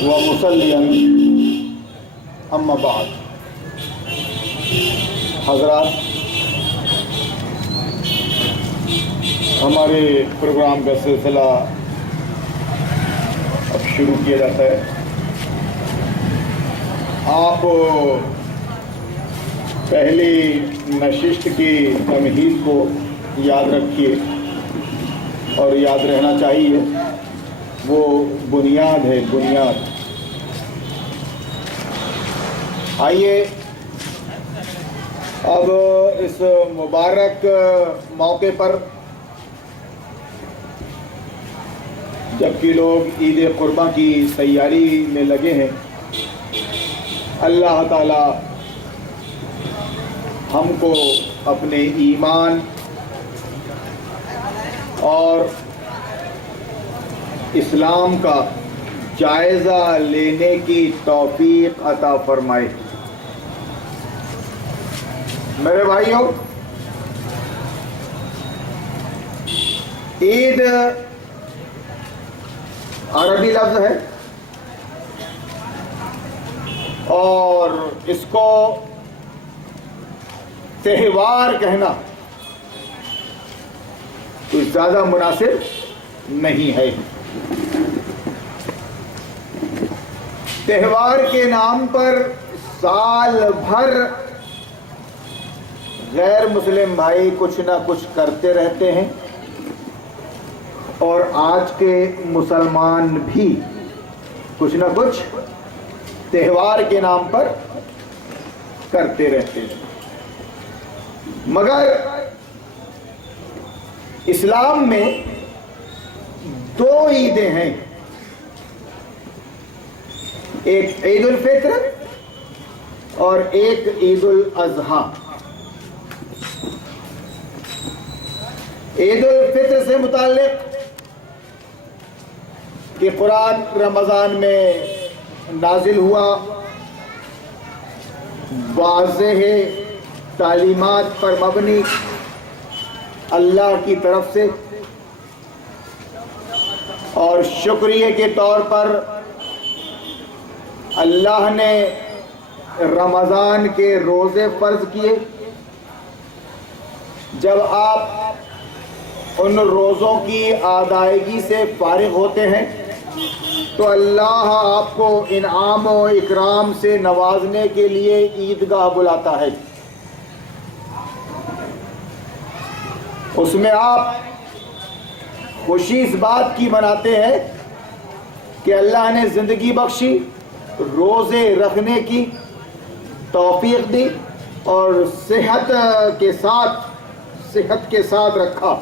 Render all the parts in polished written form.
ومصليا اما بعد. حضرات، ہمارے پروگرام کا سلسلہ اب شروع کیا جاتا ہے. آپ پہلی نشست کی تمہید کو یاد رکھیے اور یاد رہنا چاہیے، وہ بنیاد ہے، بنیاد. آئیے اب اس مبارک موقع پر، جبکہ لوگ عید قرباں کی تیاری میں لگے ہیں، اللہ تعالی ہم کو اپنے ایمان اور اسلام کا جائزہ لینے کی توفیق عطا فرمائے. میرے بھائیوں، عید عربی لفظ ہے اور اس کو تہوار کہنا کوئی زیادہ مناسب نہیں ہے. تہوار کے نام پر سال بھر غیر مسلم بھائی کچھ نہ کچھ کرتے رہتے ہیں اور آج کے مسلمان بھی کچھ نہ کچھ تہوار کے نام پر کرتے رہتے ہیں. مگر اسلام میں دو عیدیں ہیں، ایک عید الفطر اور ایک عید الاضحیٰ. عید الفطر سے متعلق کہ قرآن رمضان میں نازل ہوا، واضح تعلیمات پر مبنی اللہ کی طرف سے، اور شکریہ کے طور پر اللہ نے رمضان کے روزے فرض کیے. جب آپ ان روزوں کی ادائیگی سے فارغ ہوتے ہیں تو اللہ آپ کو انعام و اکرام سے نوازنے کے لیے عیدگاہ بلاتا ہے. اس میں آپ خوشی اس بات کی مناتے ہیں کہ اللہ نے زندگی بخشی، روزے رکھنے کی توفیق دی اور صحت کے ساتھ رکھا.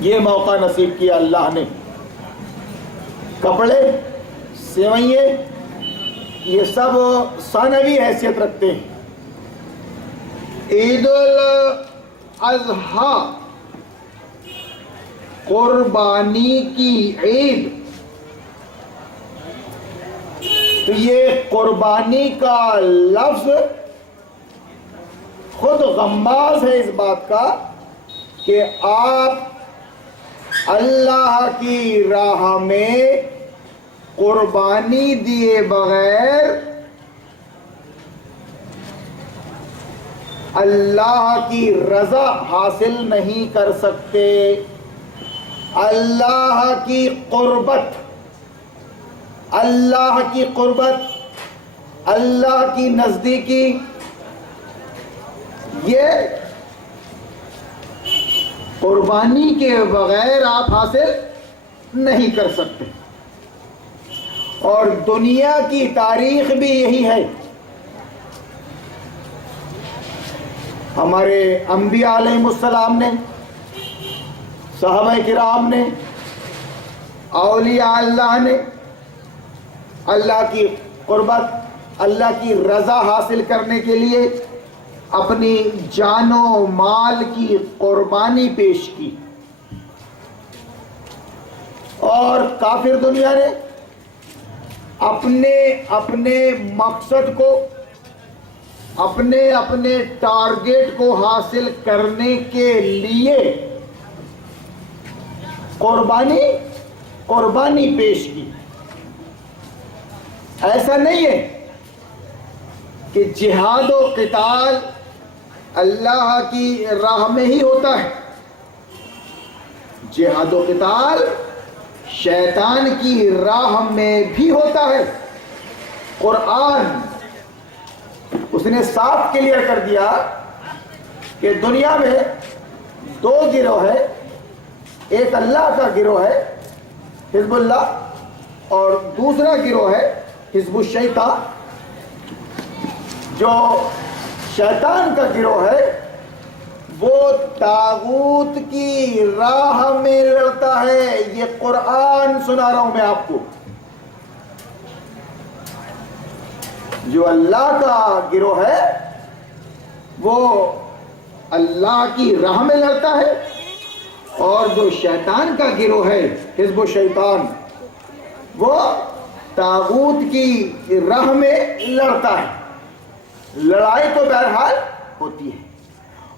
یہ موقع نصیب کیا اللہ نے. کپڑے، سیوئیں، یہ سب ثانوی حیثیت رکھتے ہیں. عید الاضحیٰ قربانی کی عید، تو یہ قربانی کا لفظ خود غماز ہے اس بات کا کہ آپ اللہ کی راہ میں قربانی دیے بغیر اللہ کی رضا حاصل نہیں کر سکتے. اللہ کی قربت، اللہ کی نزدیکی، یہ قربانی کے بغیر آپ حاصل نہیں کر سکتے. اور دنیا کی تاریخ بھی یہی ہے. ہمارے انبیاء علیہ السلام نے، صحابہ کرام نے، اولیاء اللہ نے اللہ کی قربت، اللہ کی رضا حاصل کرنے کے لیے اپنی جان و مال کی قربانی پیش کی. اور کافر دنیا نے اپنے مقصد کو، اپنے ٹارگیٹ کو حاصل کرنے کے لیے قربانی پیش کی. ایسا نہیں ہے کہ جہاد و قتال اللہ کی راہ میں ہی ہوتا ہے. جہاد و قتال شیطان کی راہ میں بھی ہوتا ہے. قرآن اس نے صاف کلیئر کر دیا کہ دنیا میں دو گروہ ہے. ایک اللہ کا گروہ ہے حزب اللہ، اور دوسرا گروہ ہے حزب الشیطان. جو شیطان کا گروہ ہے وہ طاغوت کی راہ میں لڑتا ہے. یہ قرآن سنا رہا ہوں میں آپ کو. جو اللہ کا گروہ ہے وہ اللہ کی راہ میں لڑتا ہے، اور جو شیطان کا گروہ ہے حزب الشیطان وہ طاغوت کی راہ میں لڑتا ہے. لڑائی تو بہرحال ہوتی ہے،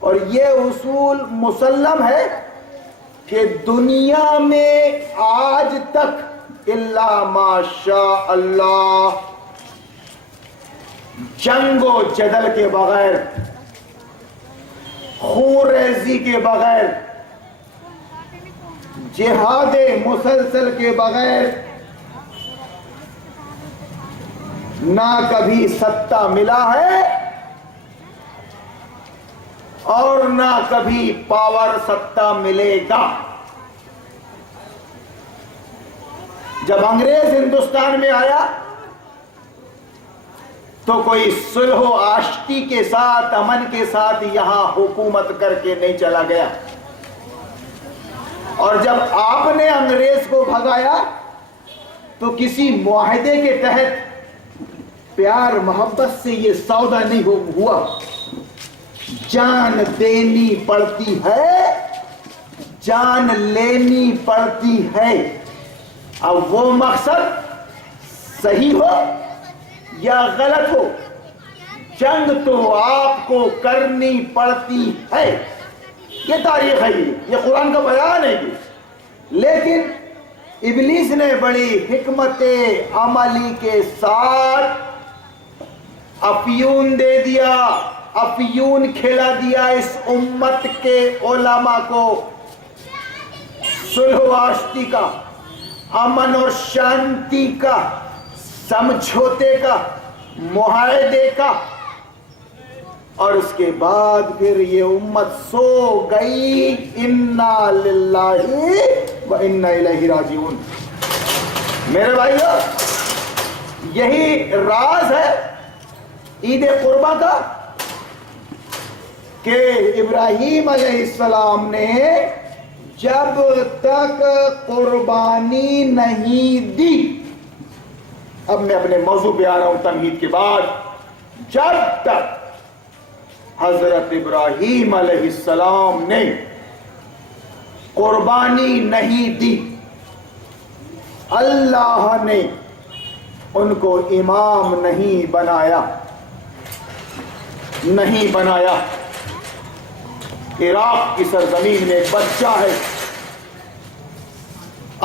اور یہ اصول مسلم ہے کہ دنیا میں آج تک الا ماشاء اللہ جنگ و جدل کے بغیر، خون ریزی کے بغیر، جہاد مسلسل کے بغیر نہ کبھی ستہ ملا ہے اور نہ کبھی پاور ستہ ملے گا. جب انگریز ہندوستان میں آیا تو کوئی صلح و آشتی کے ساتھ، امن کے ساتھ یہاں حکومت کر کے نہیں چلا گیا. اور جب آپ نے انگریز کو بھگایا تو کسی معاہدے کے تحت پیار محبت سے یہ سودا نہیں ہوا. جان دینی پڑتی ہے، جان لینی پڑتی ہے. اب وہ مقصد صحیح ہو یا غلط ہو، جنگ تو آپ کو کرنی پڑتی ہے. یہ تاریخ ہے، یہ قرآن کا بیان ہے. لیکن ابلیس نے بڑی حکمت عملی کے ساتھ افیون دے دیا، افیون کھلا دیا اس امت کے علماء کو. صلح و آشتی کا، امن اور شانتی کا، سمجھوتے کا، معاہدے کا. اور اس کے بعد پھر یہ امت سو گئی. انا للہ و انا الیہ راجعون. میرے بھائیو، یہی راز ہے عید قربہ کا کہ ابراہیم علیہ السلام نے جب تک قربانی نہیں دی، اب میں اپنے موضوع پہ آ رہا ہوں تمہید کے بعد، جب تک حضرت ابراہیم علیہ السلام نے قربانی نہیں دی، اللہ نے ان کو امام نہیں بنایا. عراق کی سرزمین میں ایک بچہ ہے،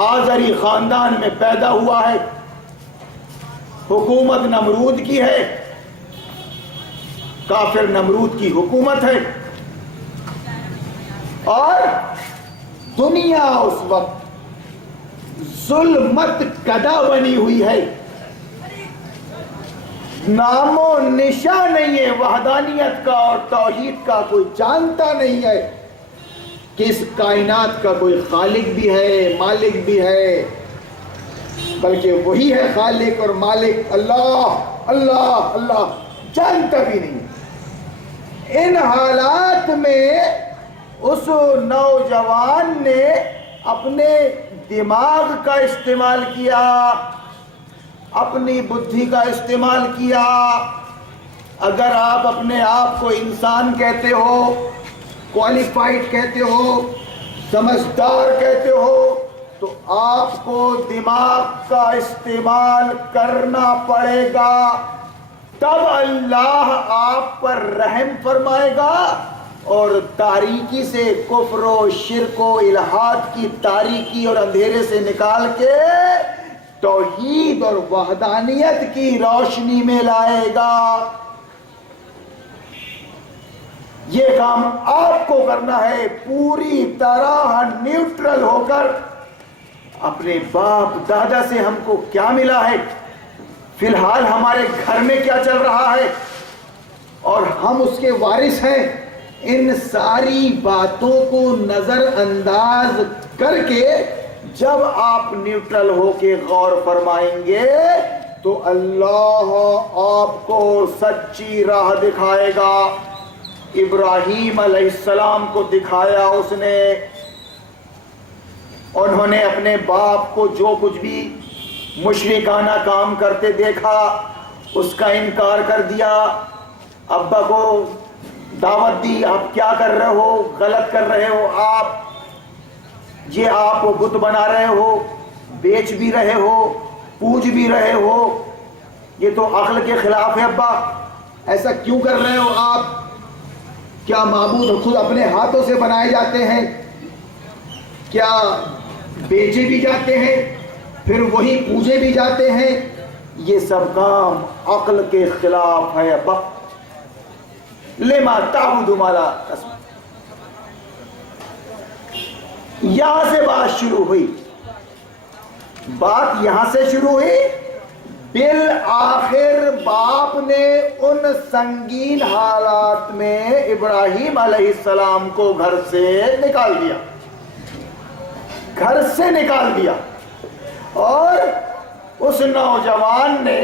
آذری خاندان میں پیدا ہوا ہے، حکومت نمرود کی ہے، کافر نمرود کی حکومت ہے، اور دنیا اس وقت ظلمت کدا بنی ہوئی ہے. نام و نشان نہیں ہے وحدانیت کا اور توحید کا. کوئی جانتا نہیں ہے کہ اس کائنات کا کوئی خالق بھی ہے، مالک بھی ہے، بلکہ وہی ہے خالق اور مالک. اللہ اللہ اللہ جانتا بھی نہیں. ان حالات میں اس نوجوان نے اپنے دماغ کا استعمال کیا، اپنی بدھی کا استعمال کیا. اگر آپ اپنے آپ کو انسان کہتے ہو، کوالیفائڈ کہتے ہو، سمجھدار کہتے ہو، تو آپ کو دماغ کا استعمال کرنا پڑے گا. تب اللہ آپ پر رحم فرمائے گا اور تاریکی سے، کفر و شرک و الحاد کی تاریکی اور اندھیرے سے نکال کے توحید اور وحدانیت کی روشنی میں لائے گا۔ یہ کام آپ کو کرنا ہے، پوری طرح نیوٹرل ہو کر۔ اپنے باپ دادا سے ہم کو کیا ملا ہے، فی الحال ہمارے گھر میں کیا چل رہا ہے، اور ہم اس کے وارث ہیں، ان ساری باتوں کو نظر انداز کر کے جب آپ نیوٹرل ہو کے غور فرمائیں گے تو اللہ آپ کو سچی راہ دکھائے گا۔ ابراہیم علیہ السلام کو دکھایا اس نے، انہوں نے اپنے باپ کو جو کچھ بھی مشرکانہ کام کرتے دیکھا اس کا انکار کر دیا، ابا کو دعوت دی، آپ کیا کر رہے ہو، غلط کر رہے ہو، آپ بت بنا رہے ہو، بیچ بھی رہے ہو، پوج بھی رہے ہو، یہ تو عقل کے خلاف ہے، ابا ایسا کیوں کر رہے ہو آپ؟ کیا معبود خود اپنے ہاتھوں سے بنائے جاتے ہیں؟ کیا بیچے بھی جاتے ہیں پھر وہی پوجے بھی جاتے ہیں؟ یہ سب کام عقل کے خلاف ہے ابا۔ لما تعبد ما لا تسمع۔ یہاں سے بات شروع ہوئی، بات یہاں سے شروع ہوئی، بالآخر باپ نے ان سنگین حالات میں ابراہیم علیہ السلام کو گھر سے نکال دیا، گھر سے نکال دیا، اور اس نوجوان نے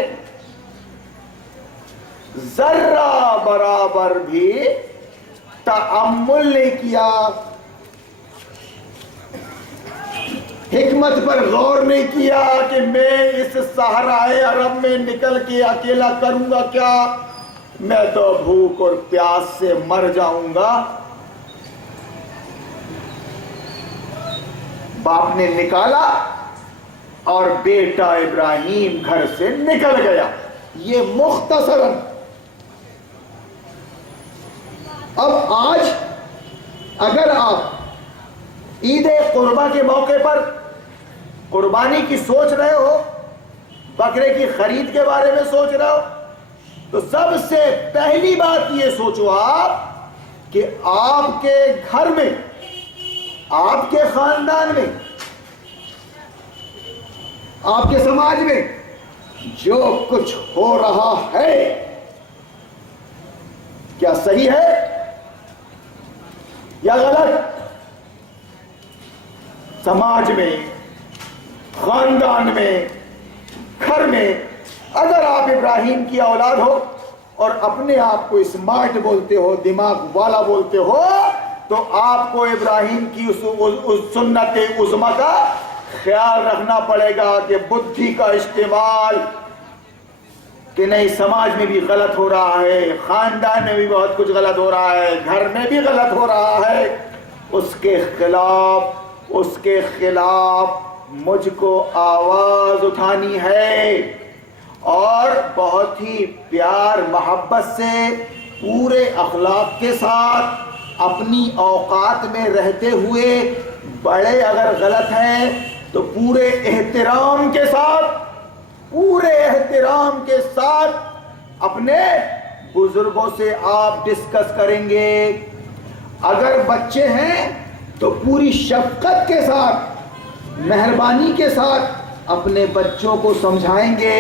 ذرہ برابر بھی تأمل نہیں کیا، حکمت پر غور نہیں کیا کہ میں اس صحرائے عرب میں نکل کے اکیلا کروں گا کیا، میں تو بھوک اور پیاس سے مر جاؤں گا۔ باپ نے نکالا اور بیٹا ابراہیم گھر سے نکل گیا۔ یہ مختصراً۔ اب آج اگر آپ عید قربہ کے موقع پر قربانی کی سوچ رہے ہو، بکرے کی خرید کے بارے میں سوچ رہے ہو، تو سب سے پہلی بات یہ سوچو آپ کہ آپ کے گھر میں، آپ کے خاندان میں، آپ کے سماج میں جو کچھ ہو رہا ہے کیا صحیح ہے یا غلط؟ سماج میں، خاندان میں، گھر میں اگر آپ ابراہیم کی اولاد ہو اور اپنے آپ کو اسمارٹ بولتے ہو، دماغ والا بولتے ہو، تو آپ کو ابراہیم کی اس سنت عظمی کا خیال رکھنا پڑے گا کہ بدھی کا استعمال، کہ نہیں سماج میں بھی غلط ہو رہا ہے، خاندان میں بھی بہت کچھ غلط ہو رہا ہے، گھر میں بھی غلط ہو رہا ہے، اس کے خلاف مجھ کو آواز اٹھانی ہے، اور بہت ہی پیار محبت سے، پورے اخلاق کے ساتھ، اپنی اوقات میں رہتے ہوئے، بڑے اگر غلط ہیں تو پورے احترام کے ساتھ اپنے بزرگوں سے آپ ڈسکس کریں گے، اگر بچے ہیں تو پوری شفقت کے ساتھ، مہربانی کے ساتھ اپنے بچوں کو سمجھائیں گے۔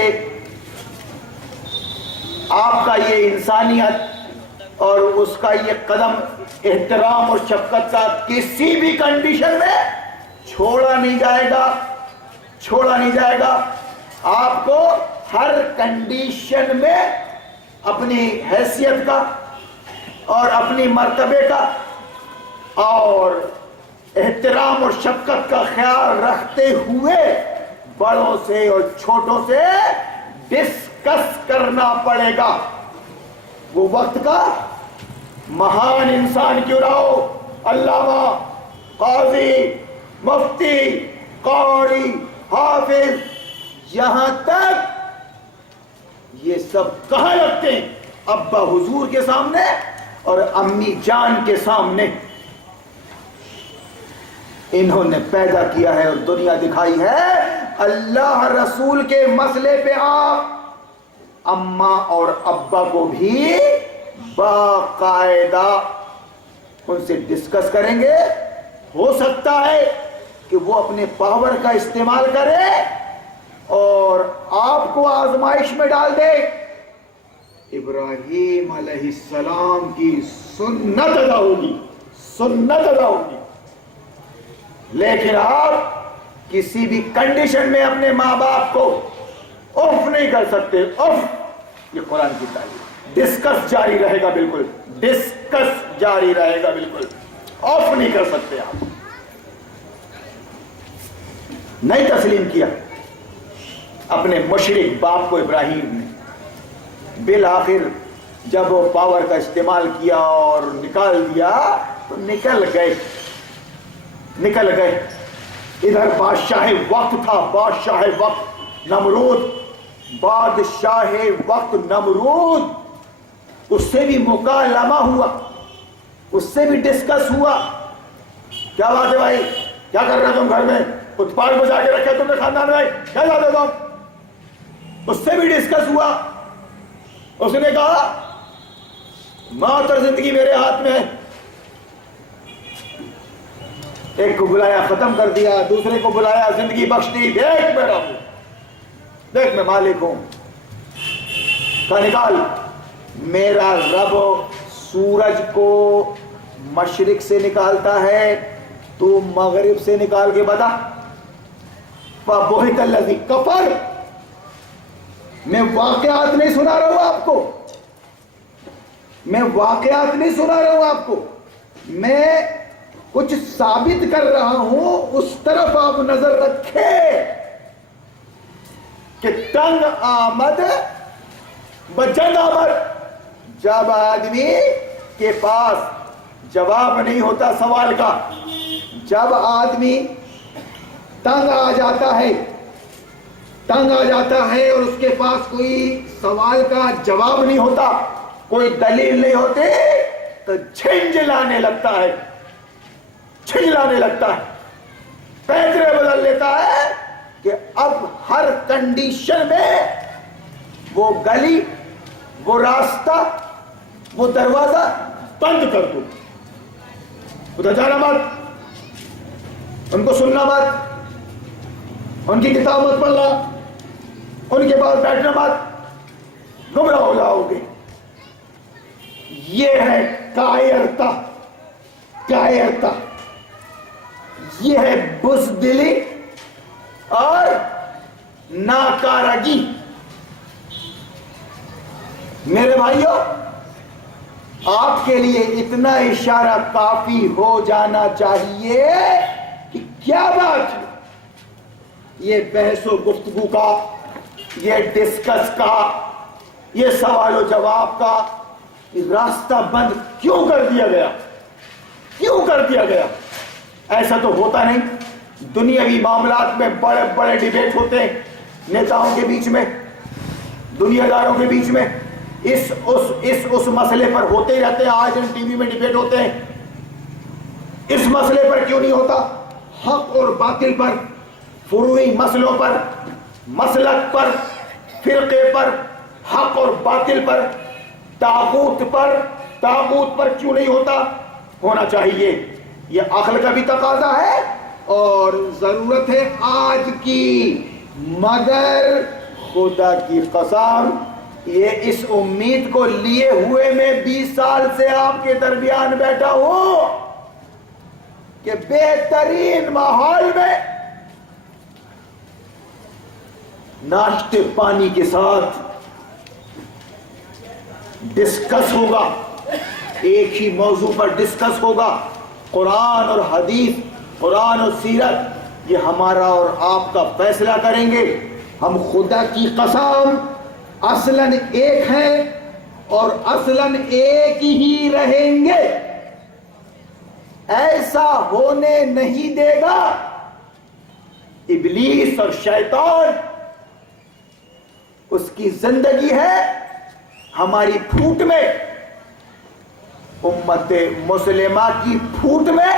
آپ کا یہ انسانیت اور اس کا یہ قدم احترام اور شفقت کا کسی بھی کنڈیشن میں چھوڑا نہیں جائے گا۔ آپ کو ہر کنڈیشن میں اپنی حیثیت کا اور اپنی مرتبے کا اور احترام اور شفقت کا خیال رکھتے ہوئے بڑوں سے اور چھوٹوں سے ڈسکس کرنا پڑے گا۔ وہ وقت کا مہان انسان کیوں نہ ہو، علامہ، قاضی، مفتی، قاری، حافظ، یہاں تک یہ سب کہاں لگتے ہیں؟ ابا حضور کے سامنے اور امی جان کے سامنے۔ انہوں نے پیدا کیا ہے اور دنیا دکھائی ہے، اللہ رسول کے مسئلے پہ آپ اماں اور ابا کو بھی باقاعدہ ان سے ڈسکس کریں گے. ہو سکتا ہے کہ وہ اپنے پاور کا استعمال کرے اور آپ کو آزمائش میں ڈال دے. ابراہیم علیہ السلام کی سنت ادا ہوگی، سنت ادا ہوگی. لیکن آپ کسی بھی کنڈیشن میں اپنے ماں باپ کو اف نہیں کر سکتے. اف، یہ قرآن کی تعلیم. ڈسکس جاری رہے گا، بالکل ڈسکس جاری رہے گا، بالکل آف نہیں کر سکتے آپ. نہیں تسلیم کیا اپنے مشرک باپ کو ابراہیم نے. بالآخر جب وہ پاور کا استعمال کیا اور نکال دیا تو نکل گئے. ادھر بادشاہ وقت تھا، بادشاہ وقت نمرود، بادشاہ وقت نمرود. اس سے بھی مکالمہ ہوا، اس سے بھی ڈسکس ہوا. کیا بات ہے بھائی، کیا کر رہے تم گھر میں؟ اتپاٹ بجا کے رکھے تم نے خاندان میں، کیا جاتے تم؟ اس سے بھی ڈسکس ہوا. اس نے کہا موت اور زندگی میرے ہاتھ میں ہے. ایک کو بلایا ختم کر دیا، دوسرے کو بلایا زندگی بخش دی. دیکھ میرا ہوں، دیکھ میں مالک ہوں. کہا نکال. میرا رب سورج کو مشرق سے نکالتا ہے، تو مغرب سے نکال کے بتا. فَبُهِتَ الَّذِي كَفَرَ. میں واقعات نہیں سنا رہا ہوں آپ کو، میں واقعات نہیں سنا رہا ہوں آپ کو، میں کچھ ثابت کر رہا ہوں. اس طرف آپ نظر رکھے کہ تنگ آمد بجنگ آمد. جب آدمی کے پاس جواب نہیں ہوتا سوال کا، جب آدمی تنگ آ جاتا ہے، تنگ آ جاتا ہے اور اس کے پاس کوئی سوال کا جواب نہیں ہوتا، کوئی دلیل نہیں ہوتی، تو جھنجھلانے لگتا ہے، جھنجھلانے لگتا ہے. پیدرے بدل لیتا ہے کہ اب ہر کنڈیشن میں وہ گلی، وہ راستہ، وہ دروازہ بند کر دو. ادھر جانا مت، ان کو سننا مت، ان کی کتاب مت پڑھنا، ان کے پاس بیٹھنا مت، گمراہ ہو جاؤ گے. یہ ہے کائرتا، کائرتا. یہ ہے بزدلی اور ناکارگی. میرے بھائیوں، آپ کے لیے اتنا اشارہ کافی ہو جانا چاہیے کہ کیا بات ہے یہ بحث و گفتگو کا، یہ ڈسکس کا، یہ سوال و جواب کا راستہ بند کیوں کر دیا گیا؟ کیوں کر دیا گیا؟ ایسا تو ہوتا نہیں. دنیاوی معاملات میں بڑے بڑے ڈیبیٹ ہوتے ہیں نیتاؤں کے بیچ میں، دنیا داروں کے بیچ میں. اس مسئلے پر ہوتے ہی رہتے ہیں. آج ہم ٹی وی میں ڈیبیٹ ہوتے ہیں. اس مسئلے پر کیوں نہیں ہوتا؟ حق اور باطل پر، فروعی مسئلوں پر، مسلک پر، فرقے پر، حق اور باطل پر، طاغوت پر کیوں نہیں ہوتا؟ ہونا چاہیے. یہ عقل کا بھی تقاضا ہے اور ضرورت ہے آج کی. مگر خدا کی قسم، یہ اس امید کو لیے ہوئے میں 20 سال سے آپ کے درمیان بیٹھا ہوں کہ بہترین ماحول میں ناشتے پانی کے ساتھ ڈسکس ہوگا، ایک ہی موضوع پر ڈسکس ہوگا. قرآن اور حدیث، قرآن اور سیرت، یہ ہمارا اور آپ کا فیصلہ کریں گے. ہم خدا کی قسم اصلاً ایک ہیں اور اصلاً ایک ہی رہیں گے. ایسا ہونے نہیں دے گا. ابلیس اور شیطان، اس کی زندگی ہے ہماری پھوٹ میں، امت مسلمہ کی پھوٹ میں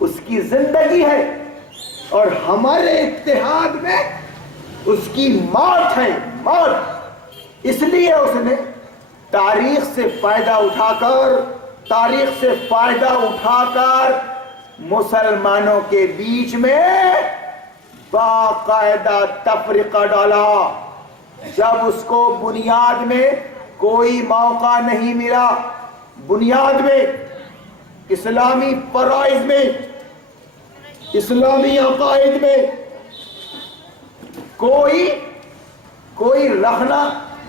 اس کی زندگی ہے. اور ہمارے اتحاد میں اس کی موت ہے، موت۔ اس لیے اس نے تاریخ سے فائدہ اٹھا کر مسلمانوں کے بیچ میں باقاعدہ تفرقہ ڈالا۔ جب اس کو بنیاد میں کوئی موقع نہیں ملا، بنیاد میں، اسلامی فرائض میں، اسلامی عقائد میں کوئی رخنہ،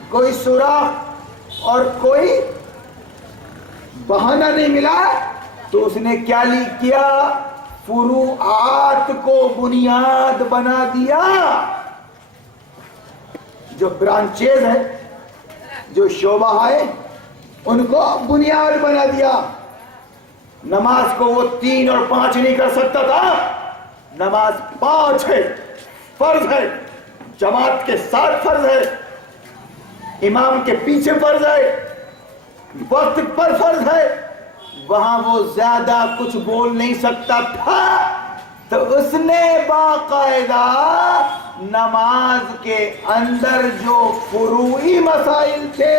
کوئی سوراخ اور کوئی بہانہ نہیں ملا، تو اس نے کیا کیا؟ فروعات کو بنیاد بنا دیا۔ جو برانچیز ہیں، جو شعبہ ہے، ان کو بنیاد بنا دیا۔ نماز کو وہ 3 اور 5 نہیں کر سکتا تھا، نماز 5 ہے، فرض ہے، جماعت کے ساتھ فرض ہے، امام کے پیچھے فرض ہے، وقت پر فرض ہے۔ وہاں وہ زیادہ کچھ بول نہیں سکتا تھا، تو اس نے باقاعدہ نماز کے اندر جو فروعی مسائل تھے،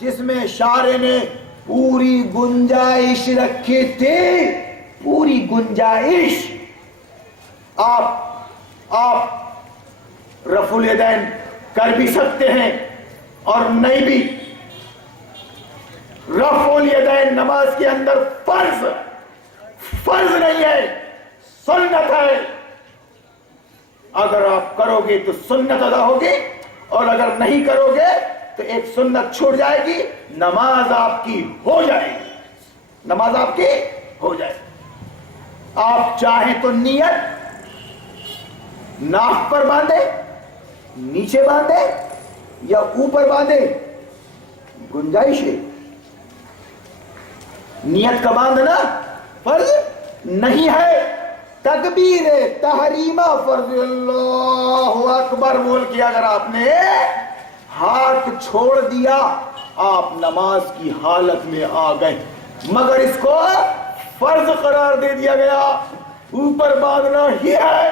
جس میں شارع نے پوری گنجائش رکھی تھی، پوری گنجائش۔ آپ رفع الیدین کر بھی سکتے ہیں اور نہیں بھی۔ رفع الیدین نماز کے اندر فرض نہیں ہے، سنت ہے۔ اگر آپ کرو گے تو سنت ادا ہوگی، اور اگر نہیں کرو گے تو ایک سنت چھوٹ جائے گی، نماز آپ کی ہو جائے گی، نماز آپ کی ہو جائے گی۔ آپ چاہیں تو نیت ناف پر باندھے، نیچے باندھے یا اوپر باندھے، گنجائش ہے۔ نیت کا باندھنا فرض نہیں ہے۔ تکبیر تحریمہ فرض، اللہ اکبر بول کے اگر آپ نے ہاتھ چھوڑ دیا، آپ نماز کی حالت میں آ گئے، مگر اس کو فرض قرار دے دیا گیا، اوپر باندھنا ہی ہے،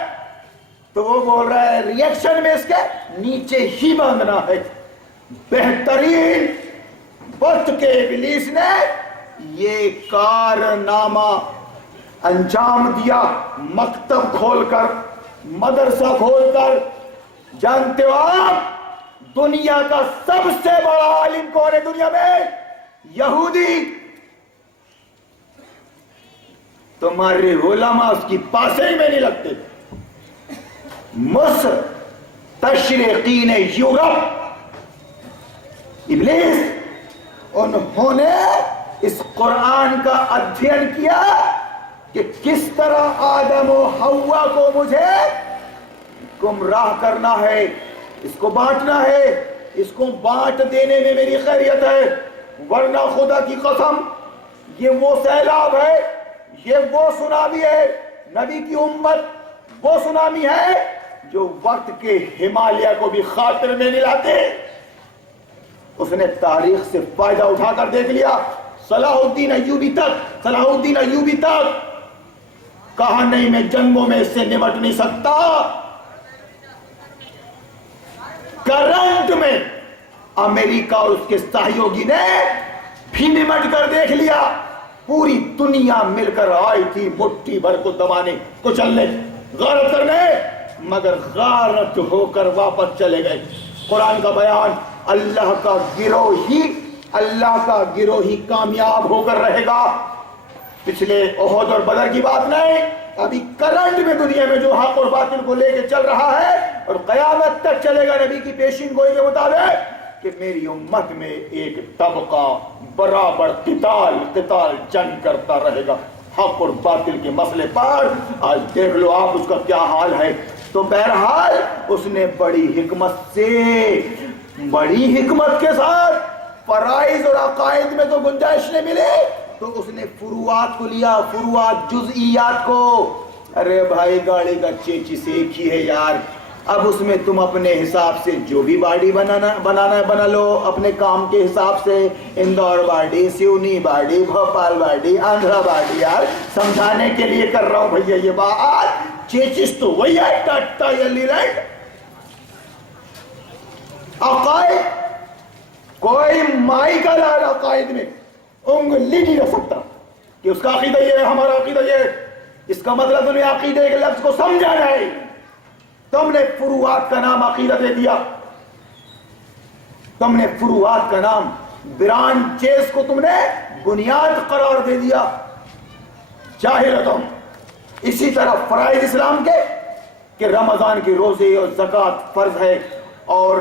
تو وہ بول رہا ہے ریئیکشن میں اس کے نیچے ہی باندھنا ہے۔ بہترین وقت کے ابلیس نے یہ کارنامہ انجام دیا، مکتب کھول کر، مدرسہ کھول کر۔ جانتے ہو آپ دنیا کا سب سے بڑا عالم کون ہے دنیا میں؟ یہودی۔ تمہارے علماء اس کی پاسے ہی میں نہیں لگتے۔ مستشرقین یورپ، ابلیس، انہوں نے اس قرآن کا ادھین کیا کہ کس طرح آدم و حوا کو مجھے گمراہ کرنا ہے، اس کو بانٹنا ہے، اس کو بانٹ دینے میں میری خیریت ہے، ورنہ خدا کی قسم یہ وہ سیلاب ہے، یہ وہ سونامی ہے، نبی کی امت وہ سونامی ہے جو وقت کے ہمالیہ کو بھی خاطر میں نہیں لاتے۔ اس نے تاریخ سے فائدہ اٹھا کر دیکھ لیا۔ صلاح الدین ایوبی تک کہا نہیں میں جنگوں میں اس سے نمٹ نہیں سکتا۔ کرنٹ میں امریکہ اور اس کے سہیوگی نے بھی نمٹ کر دیکھ لیا۔ پوری دنیا مل کر آئی تھی مٹھی بھر کو دبانے، کچلنے، غارت کرنے، مگر غارت ہو کر واپس چلے گئے۔ قرآن کا بیان، اللہ کا گروہ ہی کامیاب ہو کر رہے گا۔ پچھلے احد اور بدر کی بات نہیں، ابھی کرنٹ میں دنیا میں جو حق اور باطل کو لے کے چل رہا ہے اور قیامت تک چلے گا نبی کی پیشین گوئی کے مطابق، کہ میری امت میں ایک طبقہ برابر قتال جنگ کرتا رہے گا حق اور باطل کے مسئلے پر۔ آج دیکھ لو آپ اس کا کیا حال ہے۔ تو بہرحال اس نے بڑی حکمت کے ساتھ فرائض اور عقائد میں تو گنجائش نہیں ملے، تو اس نے فروعات کو لیا، فروعات جزئیات کو۔ ارے بھائی گاڑی کا چیچس ایک ہی ہے یار، اب اس میں تم اپنے حساب سے جو بھی باڈی بنانا ہے بنا لو، اپنے کام کے حساب سے، Indore body, Seoni body, Bhopal body, Andhra body. یار سمجھانے کے لیے کر رہا ہوں بھیا یہ بات، چیچس تو وہی ہے، ٹاٹا یا لیلینڈ۔ عقائد، کوئی مائی کا لال عقائد میں انگلی نہیں رکھ سکتا کہ اس کا عقیدہ یہ ہے، ہمارا عقیدہ یہ ہے۔ اس کا مطلب تمہیں عقیدے کے لفظ کو سمجھا جائے۔ تم نے فروعات کا نام عقیدہ دے دیا، تم نے فروعات کا نام، برانچز کو تم نے بنیاد قرار دے دیا۔ جاہل ہو تم۔ اسی طرح فرائض اسلام کے کہ رمضان کے روزے اور زکوٰۃ فرض ہے، اور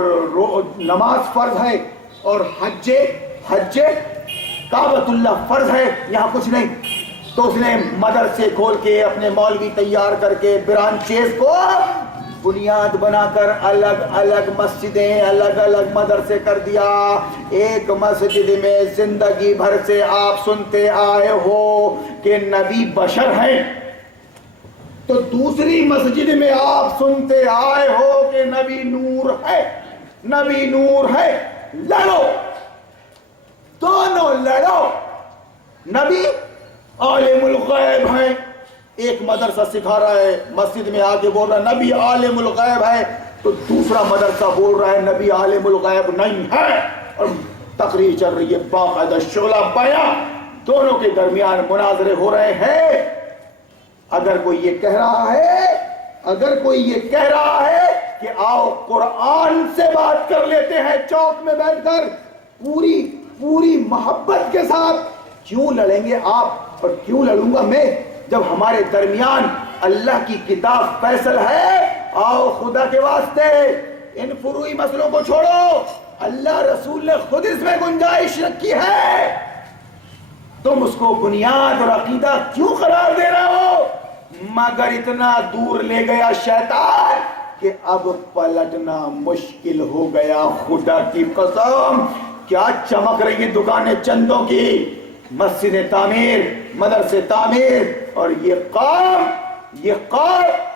نماز فرض ہے، اور حج کعبۃ اللہ فرض ہے، یہاں کچھ نہیں۔ تو اس نے مدرسے کھول کے اپنے مولوی تیار کر کے برانچز کو بنیاد بنا کر الگ الگ مسجدیں، الگ الگ مدرسے کر دیا۔ ایک مسجد میں زندگی بھر سے آپ سنتے آئے ہو کہ نبی بشر ہیں، تو دوسری مسجد میں آپ سنتے آئے ہو کہ نبی نور ہے، نبی نور ہے۔ لڑو، دونوں لڑو۔ نبی عالم الغیب ہیں، ایک مدرسہ سکھا رہا ہے، مسجد میں آ کے بول رہا ہے نبی عالم الغیب ہے، تو دوسرا مدرسہ بول رہا ہے نبی عالم الغیب نہیں ہے، اور تقریر چل رہی ہے باقاعدہ شعلہ بیاں، دونوں کے درمیان مناظرے ہو رہے ہیں۔ اگر کوئی یہ کہہ رہا ہے کہ آؤ قرآن سے بات کر لیتے ہیں چوک میں بیٹھ کر، پوری محبت کے ساتھ، کیوں لڑیں گے آپ اور کیوں لڑوں گا میں جب ہمارے درمیان اللہ کی کتاب فیصل ہے؟ آؤ خدا کے واسطے ان فروعی مسئلوں کو چھوڑو، اللہ رسول نے خود اس میں گنجائش رکھی ہے، تم اس کو بنیاد اور عقیدہ کیوں قرار دے رہے ہو؟ مگر اتنا دور لے گیا شیطان کہ اب پلٹنا مشکل ہو گیا۔ خدا کی قسم، کیا چمک رہی ہیں دکانیں چندوں کی، مسجد تعمیر، مدرسے تعمیر، اور یہ قوم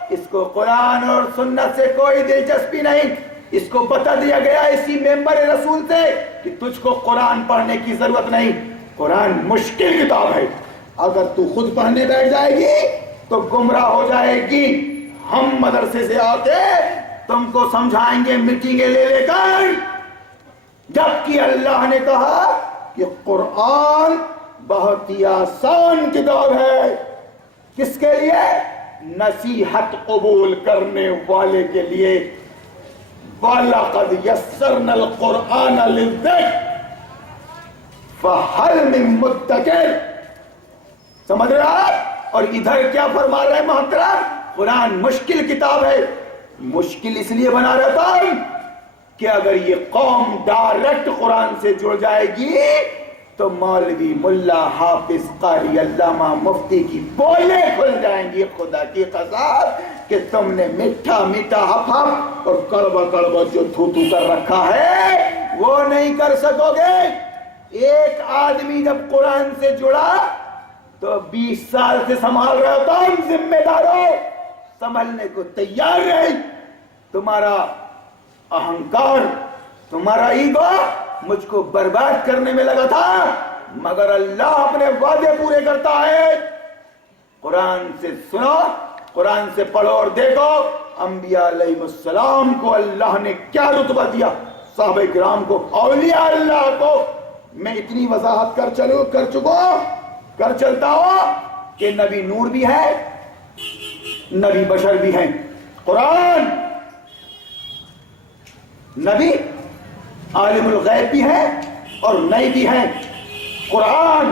اس کو قرآن اور سنت سے کوئی دلچسپی نہیں۔ اس کو بتا دیا گیا اسی ممبر رسول سے کہ تجھ کو قرآن پڑھنے کی ضرورت نہیں، قرآن مشکل کتاب ہے، اگر تو خود پڑھنے بیٹھ جائے گی تو گمراہ ہو جائے گی۔ ہم مدرسے سے آتے تم کو سمجھائیں گے میٹنگیں لے لے کر، جبکہ اللہ نے کہا کہ قرآن بہت ہی آسان کتاب ہے۔ کس کے لیے؟ نصیحت قبول کرنے والے کے لیے۔ وَلَقَدْ يَسَّرْنَا الْقُرْآنَ لِلذِّكْرِ فَهَلْ مِن مُدَّكِرٍ۔ سمجھ رہے آپ؟ اور ادھر کیا فرما رہے ہیں محترم؟ قرآن مشکل کتاب ہے۔ مشکل اس لیے بنا رہتا ہے کہ اگر یہ قوم ڈائریکٹ قرآن سے جڑ جائے گی تو مولوی، ملا، حافظ، قاری، علامہ، مفتی کی بولیں کھل جائیں گی۔ خدا کی قسم کہ تم نے میٹھا میٹھا ہف اور کڑوا کڑوا جو تھوتو کر رکھا ہے وہ نہیں کر سکو گے۔ ایک آدمی جب قرآن سے جڑا تو 20 سال سے سنبھال رہے ہو، تم ذمہ داروں سنبھلنے کو تیار رہے۔ تمہارا اہنکار، تمہارا ایگو مجھ کو برباد کرنے میں لگا تھا، مگر اللہ اپنے وعدے پورے کرتا ہے۔ قرآن سے سنو، قرآن سے پڑھو اور دیکھو انبیاء علیہ السلام کو اللہ نے کیا رتبہ دیا، صحابہ کرام کو، اولیاء اللہ کو۔ میں اتنی وضاحت کر چلتا ہوں کہ نبی نور بھی ہے، نبی بشر بھی ہیں۔ قرآن نبی عالم الغیب بھی ہے اور نئی بھی ہیں۔ قرآن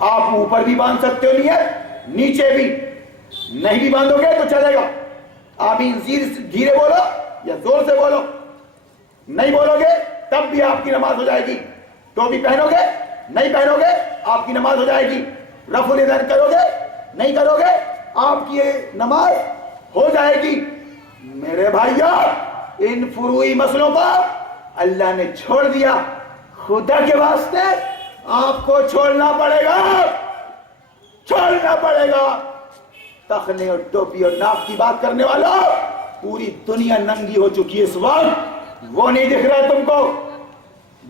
آپ اوپر بھی باندھ سکتے ہو نیت، نیچے بھی، نہیں بھی باندھو گے تو چلے گا۔ آمین دھیرے بولو یا زور سے بولو، نہیں بولو گے تب بھی آپ کی نماز ہو جائے گی۔ ٹوپی پہنو گے، نہیں پہنو گے آپ کی نماز ہو جائے گی۔ رفع الیدین کرو گے، نہیں کرو گے آپ کی نماز ہو جائے گی۔ میرے بھائیو، ان فروعی مسئلوں کو اللہ نے چھوڑ دیا، خدا کے واسطے آپ کو چھوڑنا پڑے گا، تخنے اور ٹوپی اور ناک کی بات کرنے والا، پوری دنیا ننگی ہو چکی ہے اس وقت، وہ نہیں دکھ رہا ہے تم کو؟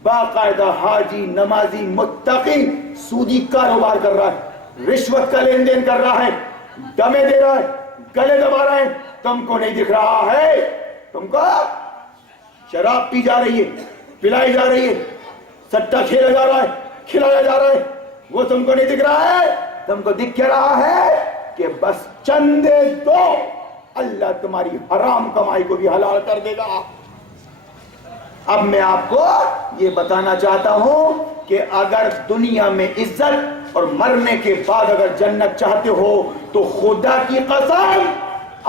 باقاعدہ حاجی، نمازی، متقی سودی کاروبار کر رہا ہے، رشوت کا لین دین کر رہا ہے، دمے دے رہا ہے، گلے دبا رہا ہے، تم کو نہیں دکھ رہا ہے؟ تم کو شراب پی جا رہی ہے، پلائی جا رہی ہے، سٹا کھیلا جا رہا ہے، کھلایا جا رہا ہے، وہ تم کو نہیں دکھ رہا ہے؟ تم کو دکھ کیا رہا ہے کہ بس چندے دو، اللہ تمہاری حرام کمائی کو بھی حلال کر دے گا۔ اب میں آپ کو یہ بتانا چاہتا ہوں کہ اگر دنیا میں عزت اور مرنے کے بعد اگر جنت چاہتے ہو تو خدا کی قسم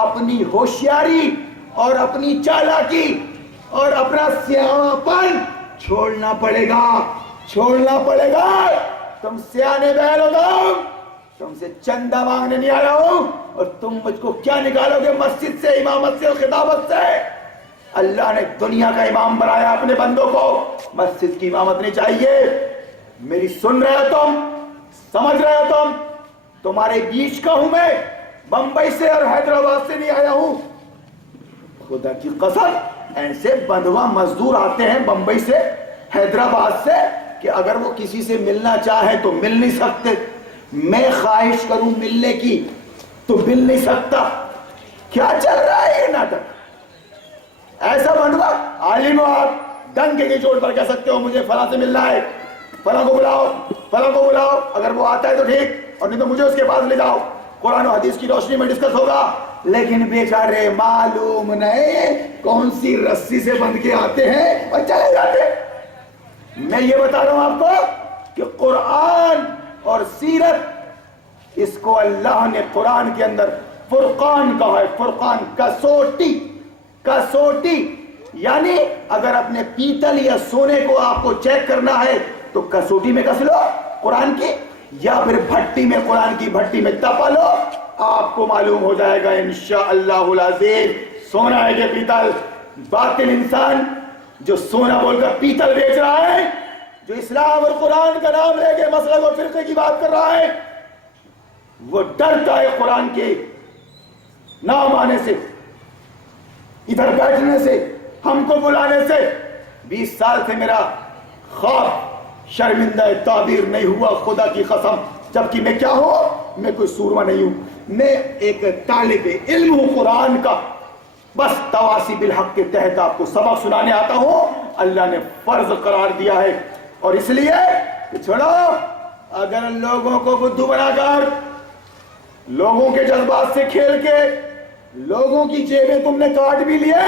اپنی ہوشیاری اور اپنی چالاکی اور اپنا سیاہ پن چھوڑنا پڑے گا، چھوڑنا پڑے گا۔ تم سیانے بیل ہو، تم سے چندہ مانگنے نہیں آیا ہوں، اور تم مجھ کو کیا نکالو گے مسجد سے، امامت سے اور خطابت سے؟ اللہ نے دنیا کا امام بنایا اپنے بندوں کو، مسجد کی امامت نہیں چاہیے۔ میری سن رہے ہو تم، سمجھ رہے ہو تم؟ تمہارے بیچ کا ہوں میں، بمبئی سے اور حیدرآباد سے نہیں آیا ہوں۔ خدا کی قسم ایسے بندوا مزدور آتے ہیں بمبئی سے، حیدرآباد سے، کہ اگر وہ کسی سے ملنا چاہے تو مل نہیں سکتے، میں خواہش کروں ملنے کی تو مل نہیں سکتا۔ کیا چل رہا ہے یہ ناٹک؟ ایسا بندوا عالم ہو آپ، ڈنکے کی چوٹ پر کہہ سکتے ہو مجھے فلاں سے ملنا ہے، فلاں کو بلاؤ، فلاں کو بلاؤ، اگر وہ آتا ہے تو ٹھیک، اور نہیں تو مجھے اس کے پاس لے جاؤ، قرآن و حدیث کی روشنی میں ڈسکس ہوگا۔ لیکن بیچارے معلوم نہیں کون سی رسی سے بندھ کے آتے ہیں اور چلے جاتے ہیں۔ میں یہ بتا رہا ہوں آپ کو کہ قرآن اور سیرت، اس کو اللہ نے قرآن کے اندر فرقان کہا ہے، فرقان، کسوٹی، کسوٹی، یعنی اگر اپنے پیتل یا سونے کو آپ کو چیک کرنا ہے تو کسوٹی میں کس لو قرآن کی، یا پھر بھٹی میں، قرآن کی بھٹی میں تپا لو، آپ کو معلوم ہو جائے گا انشاءاللہ العزیز سونا ہے کہ پیتل۔ باطل انسان جو سونا بول کر پیتل بیچ رہا ہے، جو اسلام اور قرآن کا نام لے کے مسلک اور فرقے کی بات کر رہا ہے، وہ ڈرتا ہے قرآن کے نام آنے سے، ادھر بیٹھنے سے، ہم کو بلانے سے۔ 20 سال سے میرا خواب شرمندہ تعبیر نہیں ہوا خدا کی قسم، جبکہ میں کیا ہوں؟ میں کوئی سورما نہیں ہوں، میں ایک طالب علم ہوں قرآن کا، بس تواصی بالحق کے تحت آپ کو سبق سنانے آتا ہوں، اللہ نے فرض قرار دیا ہے۔ اور اس لیے کہ چھوڑو، اگر لوگوں کو بدھو بنا کر، لوگوں کے جذبات سے کھیل کے، لوگوں کی جیبیں تم نے کاٹ بھی لیے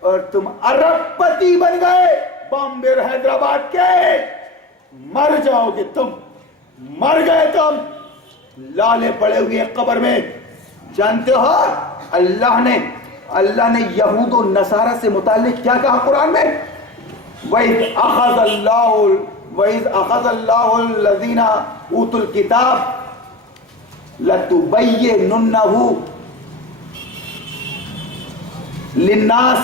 اور تم ارب پتی بن گئے بامبے اور حیدرآباد کے، مر جاؤ گے تم، مر گئے تم، لالے پڑے ہوئے قبر میں۔ جانتے ہو اللہ نے یہود و نصارہ سے متعلق کیا کہا قرآن میں؟ وَإِذْ أَخَذَ اللَّهُ الَّذِينَ أُوتُوا الْكِتَابَ لَتُبَيِّنُنَّهُ لِلنَّاسِ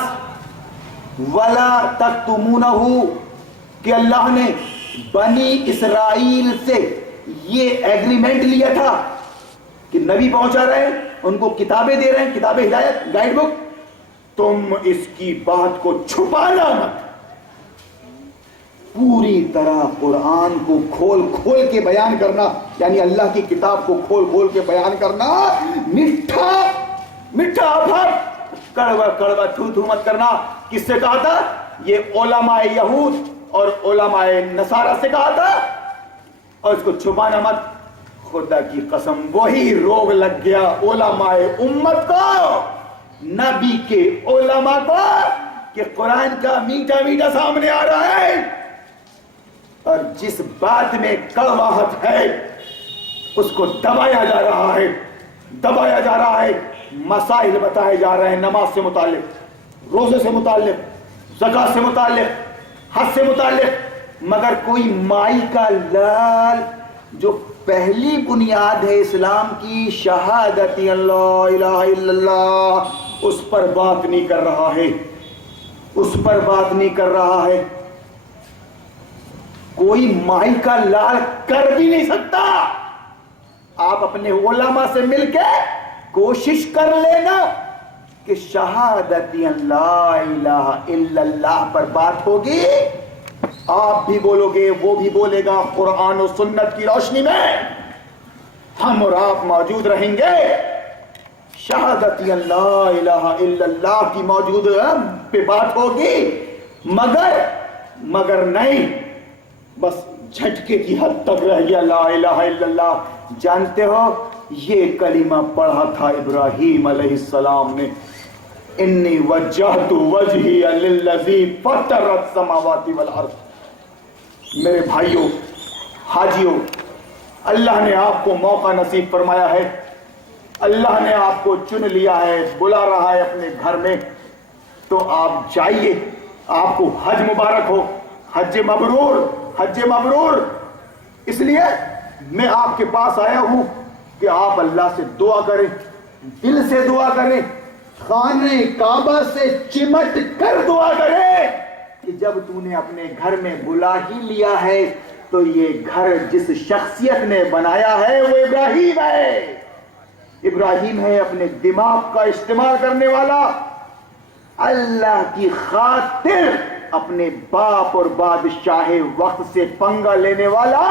وَلَا تَكْتُمُونَهُ، کہ اللہ نے بنی اسرائیل سے یہ ایگریمنٹ لیا تھا کہ نبی پہنچا رہے ہیں، ان کو کتابیں دے رہے ہیں، کتاب ہدایت، گائیڈ بک، تم اس کی بات کو چھپانا مت، پوری طرح قرآن کو کھول کھول کے بیان کرنا، یعنی اللہ کی کتاب کو کھول کھول کے بیان کرنا، میٹھا میٹھا بھر، کڑوا کڑوا تھو تھو مت کرنا۔ کس سے کہا تھا؟ یہ علماء یہود اور علماء نصارہ سے کہا تھا، اور اس کو چھپانا مت۔ خدا کی قسم وہی روگ لگ گیا علماء امت کو، نبی کے علماء کو، کہ قرآن کا میٹھا میٹھا سامنے آ رہا ہے، اور جس بات میں کڑواہٹ ہے اس کو دبایا جا رہا ہے، دبایا جا رہا ہے۔ مسائل بتائے جا رہے ہیں، نماز سے متعلق، روزے سے متعلق، زکوٰۃ سے متعلق، حج سے متعلق، مگر کوئی مائی کا لال جو پہلی بنیاد ہے اسلام کی، شہادت اللہ الہ الا اللہ، اس پر بات نہیں کر رہا ہے، اس پر بات نہیں کر رہا ہے۔ کوئی مائی کا لال کر بھی نہیں سکتا۔ آپ اپنے علماء سے مل کے کوشش کر لینا کہ شہادت لا الہ الا اللہ پر بات ہوگی، آپ بھی بولو گے، وہ بھی بولے گا، قرآن و سنت کی روشنی میں ہم اور آپ موجود رہیں گے، شہادت لا الہ الا اللہ کی موجود پہ بات ہوگی، مگر نہیں بس جھٹکے کی حد تک رہ گیا لا الہ الا اللہ۔ جانتے ہو یہ کلمہ پڑھا تھا ابراہیم علیہ السلام نے، انی وجہت وجہی للذی فطر السماوات والارض۔ میرے بھائیوں، حاجیوں، اللہ نے آپ کو موقع نصیب فرمایا ہے، اللہ نے آپ کو چن لیا ہے، بلا رہا ہے اپنے گھر میں، تو آپ جائیے، آپ کو حج مبارک ہو، حج مبرور، حج مبرور۔ اس لیے میں آپ کے پاس آیا ہوں کہ آپ اللہ سے دعا کریں، دل سے دعا کریں، خانہ کعبہ سے چمٹ کر دعا کریں کہ جب تو نے اپنے گھر میں بلا ہی لیا ہے تو یہ گھر جس شخصیت نے بنایا ہے وہ ابراہیم ہے، ابراہیم ہے اپنے دماغ کا استعمال کرنے والا، اللہ کی خاطر اپنے باپ اور بادشاہ وقت سے پنگا لینے والا،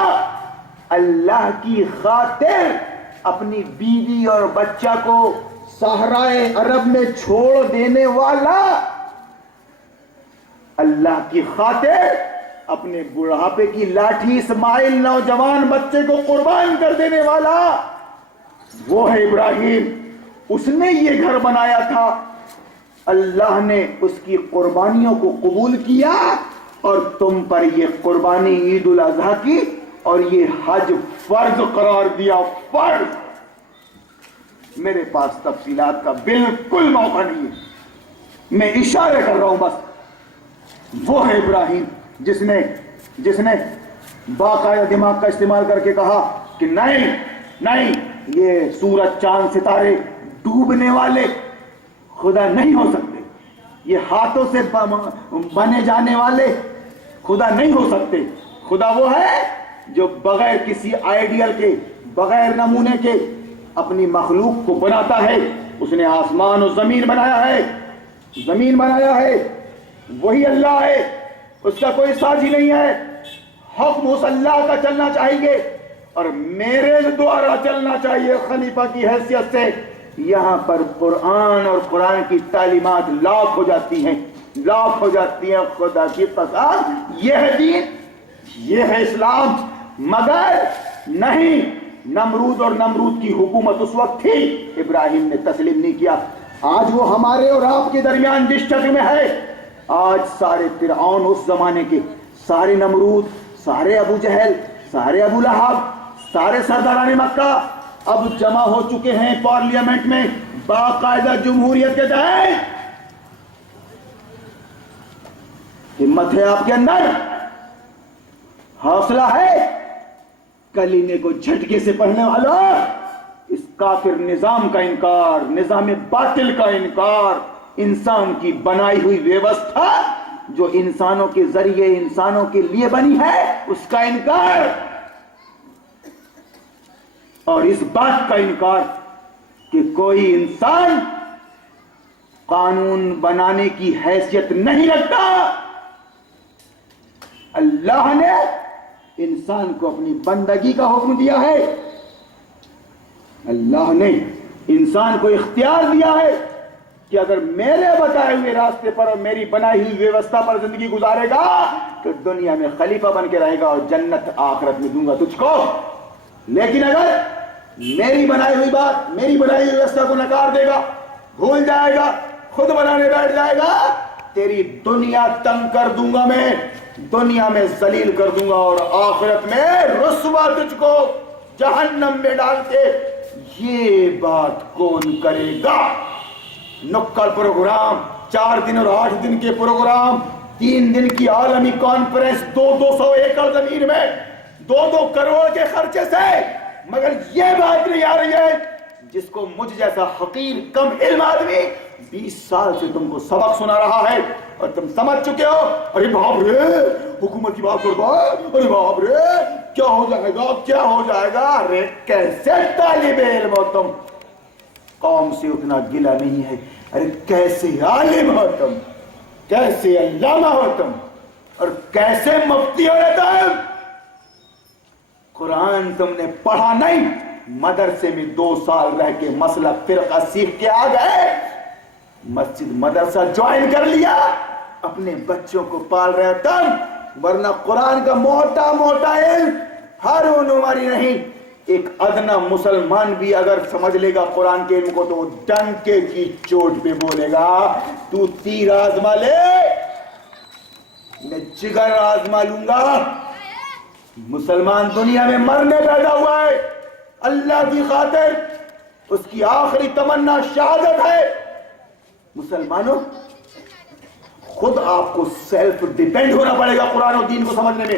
اللہ کی خاطر اپنی بیوی اور بچہ کو صحرائے عرب میں چھوڑ دینے والا، اللہ کی خاطر اپنے بڑھاپے کی لاٹھی اسماعیل نوجوان بچے کو قربان کر دینے والا، وہ ہے ابراہیم، اس نے یہ گھر بنایا تھا، اللہ نے اس کی قربانیوں کو قبول کیا اور تم پر یہ قربانی عید الاضحیٰ کی اور یہ حج فرض قرار دیا، فرض۔ میرے پاس تفصیلات کا بالکل موقع نہیں ہے، میں اشارے کر رہا ہوں بس۔ وہ ہے ابراہیم جس نے باقاعدہ دماغ کا استعمال کر کے کہا کہ نہیں، یہ سورج چاند ستارے ڈوبنے والے خدا نہیں ہو سکتے، یہ ہاتھوں سے بنے جانے والے خدا نہیں ہو سکتے، خدا وہ ہے جو بغیر کسی آئیڈیل کے، بغیر نمونے کے اپنی مخلوق کو بناتا ہے۔ اس نے آسمان و زمین بنایا ہے، وہی اللہ ہے، اس کا کوئی ساجی نہیں ہے، حکم اس اللہ کا چلنا چاہیے اور میرے دوارا چلنا چاہیے خلیفہ کی حیثیت سے۔ یہاں پر قرآن اور قرآن کی تعلیمات لاکھ ہو جاتی ہیں، خدا کی قسم یہ ہے دین، یہ ہے اسلام، مگر نہیں، نمرود اور نمرود کی حکومت اس وقت تھی، ابراہیم نے تسلیم نہیں کیا۔ آج وہ ہمارے اور آپ کے درمیان جس شکل میں ہے، آج سارے فرعون اس زمانے کے، سارے نمرود، سارے ابو جہل، سارے ابو لہب، سارے سرداران مکہ اب جمع ہو چکے ہیں پارلیمنٹ میں باقاعدہ جمہوریت کے تحت۔ ہمت ہے آپ کے اندر، حوصلہ ہے، کلیمے کو جھٹکے سے پڑھنے والا، اس کافر نظام کا انکار، نظام باطل کا انکار، انسان کی بنائی ہوئی ویوستھا جو انسانوں کے ذریعے انسانوں کے لیے بنی ہے اس کا انکار، اور اس بات کا انکار کہ کوئی انسان قانون بنانے کی حیثیت نہیں رکھتا۔ اللہ نے انسان کو اپنی بندگی کا حکم دیا ہے، اللہ نے انسان کو اختیار دیا ہے کہ اگر میرے بتائے ہوئے راستے پر اور میری بنائی ہوئی ویوستھا پر زندگی گزارے گا تو دنیا میں خلیفہ بن کے رہے گا اور جنت آخرت میں دوں گا تجھ کو، لیکن اگر میری بنائی ہوئی بات، میری بنائی ہوئی ویوستھا کو نکار دے گا، بھول جائے گا، خود بنانے بیٹھ جائے گا، تیری دنیا تنگ کر دوں گا، میں دنیا میں ذلیل کر دوں گا اور آخرت میں رسوا تجھ کو جہنم میں ڈال کے۔ یہ بات کون کرے گا؟ نکڑ پروگرام، 4 دن اور 8 دن کے پروگرام، 3 دن کی عالمی کانفرنس، 200 ایکڑ زمین میں 2 کروڑ کے خرچے سے، مگر یہ بات نہیں آ رہی ہے جس کو مجھ جیسا حقیر کم علم آدمی 20 سال سے تم کو سبق سنا رہا ہے اور تم سمجھ چکے ہو۔ ارے باپ رے، حکومت کی بات کرتا ہے، ارے باپ رے کیا ہو جائے گا، کیا ہو جائے گا؟ ارے کیسے طالب علم ہو تم؟ قوم سے اتنا گلہ نہیں ہے. ارے کیسے عالم ہو تم, کیسے علامہ ہو تم, اور کیسے مفتی ہو تم. قرآن تم نے پڑھا نہیں, مدرسے میں 2 سال رہ کے مسئلہ فرقہ سیکھ کے آ گئے, مسجد مدرسہ جوائن کر لیا, اپنے بچوں کو پال رہے تم. ورنہ قرآن کا موٹا موٹا علم ہر عمری نہیں. ایک ادنا مسلمان بھی اگر سمجھ لے گا قرآن کے علم کو تو وہ ڈنکے کی چوٹ پہ بولے گا تو تیر آزما لے, میں جگر آزما لوں گا. مسلمان دنیا میں مرنے پیدا ہوا ہے, اللہ کی خاطر, اس کی آخری تمنا شہادت ہے. مسلمانوں خود آپ کو سیلف ڈیپینڈ ہونا پڑے گا قرآن و دین کو سمجھنے میں.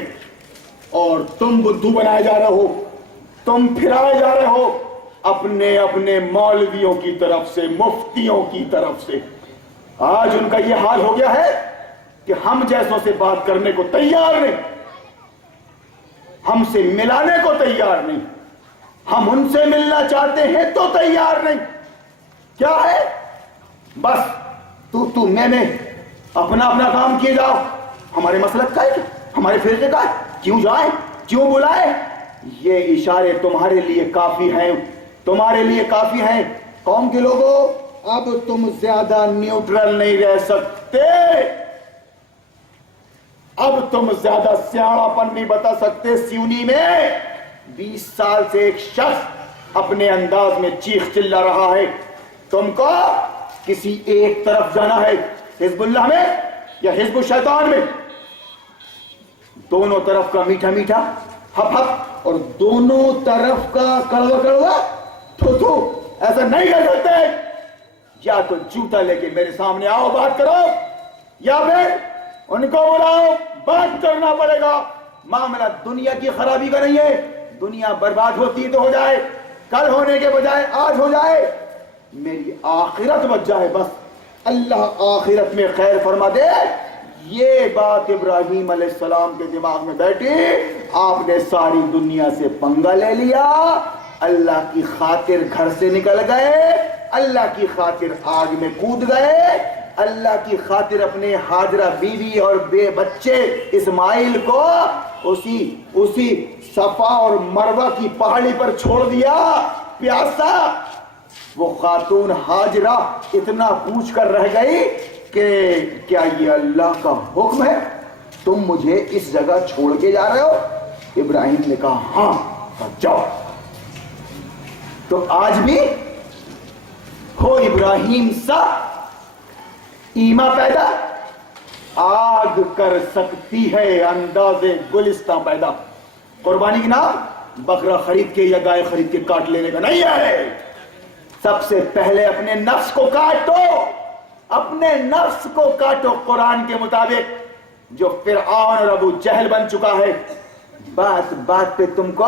اور تم بدھو بنائے جا رہے ہو, تم پھرائے جا رہے ہو اپنے اپنے مولویوں کی طرف سے, مفتیوں کی طرف سے. آج ان کا یہ حال ہو گیا ہے کہ ہم جیسوں سے بات کرنے کو تیار نہیں, ہم سے ملانے کو تیار نہیں, ہم ان سے ملنا چاہتے ہیں تو تیار نہیں. کیا ہے, بس تو میں اپنا اپنا کام کیے جاؤ. ہمارے مسلک کا ہے, ہمارے فرقے کا ہے, کیوں جائیں, کیوں بلائیں. یہ اشارے تمہارے لیے کافی ہیں, تمہارے لیے کافی ہیں. قوم کے لوگوں, اب تم زیادہ نیوٹرل نہیں رہ سکتے, اب تم زیادہ سیاڑا پن نہیں بتا سکتے. سیونی میں 20 سال سے ایک شخص اپنے انداز میں چیخ چلا رہا ہے, تم کو کسی ایک طرف جانا ہے, حزب اللہ میں یا حزب الشیطان میں. دونوں طرف کا میٹھا میٹھا ہپ ہپ اور دونوں طرف کا کڑوا کڑوا تھو تھو, ایسا نہیں کر سکتے. یا تو جوتا لے کے میرے سامنے آؤ بات کرو, یا پھر ان کو بلاؤ, بات کرنا پڑے گا. معاملہ دنیا کی خرابی کا نہیں ہے, دنیا برباد ہوتی تو ہو جائے, کل ہونے کے بجائے آج ہو جائے, میری آخرت بچ جائے بس, اللہ آخرت میں خیر فرما دے. یہ بات ابراہیم علیہ السلام کے دماغ میں بیٹھی, آپ نے ساری دنیا سے پنگا لے لیا, اللہ کی خاطر گھر سے نکل گئے, اللہ کی خاطر آگ میں کود گئے, اللہ کی خاطر اپنے ہاجرہ بیوی اور بے بچے اسماعیل کو اسی صفا اور مروہ کی پہاڑی پر چھوڑ دیا پیاسا. وہ خاتون ہاجرہ اتنا پوچھ کر رہ گئی کہ کیا یہ اللہ کا حکم ہے, تم مجھے اس جگہ چھوڑ کے جا رہے ہو. ابراہیم نے کہا ہاں جاؤ. تو آج بھی ہو ابراہیم سا ایما پیدا, آگ کر سکتی ہے انداز گلستہ پیدا. قربانی کے نام بکرا خرید کے یا گائے خرید کے کاٹ لینے کا نہیں ہے. سب سے پہلے اپنے نفس کو کاٹو, اپنے نفس کو کاٹو قرآن کے مطابق, جو فرعون اور ابو جہل بن چکا ہے. بات بات پہ تم کو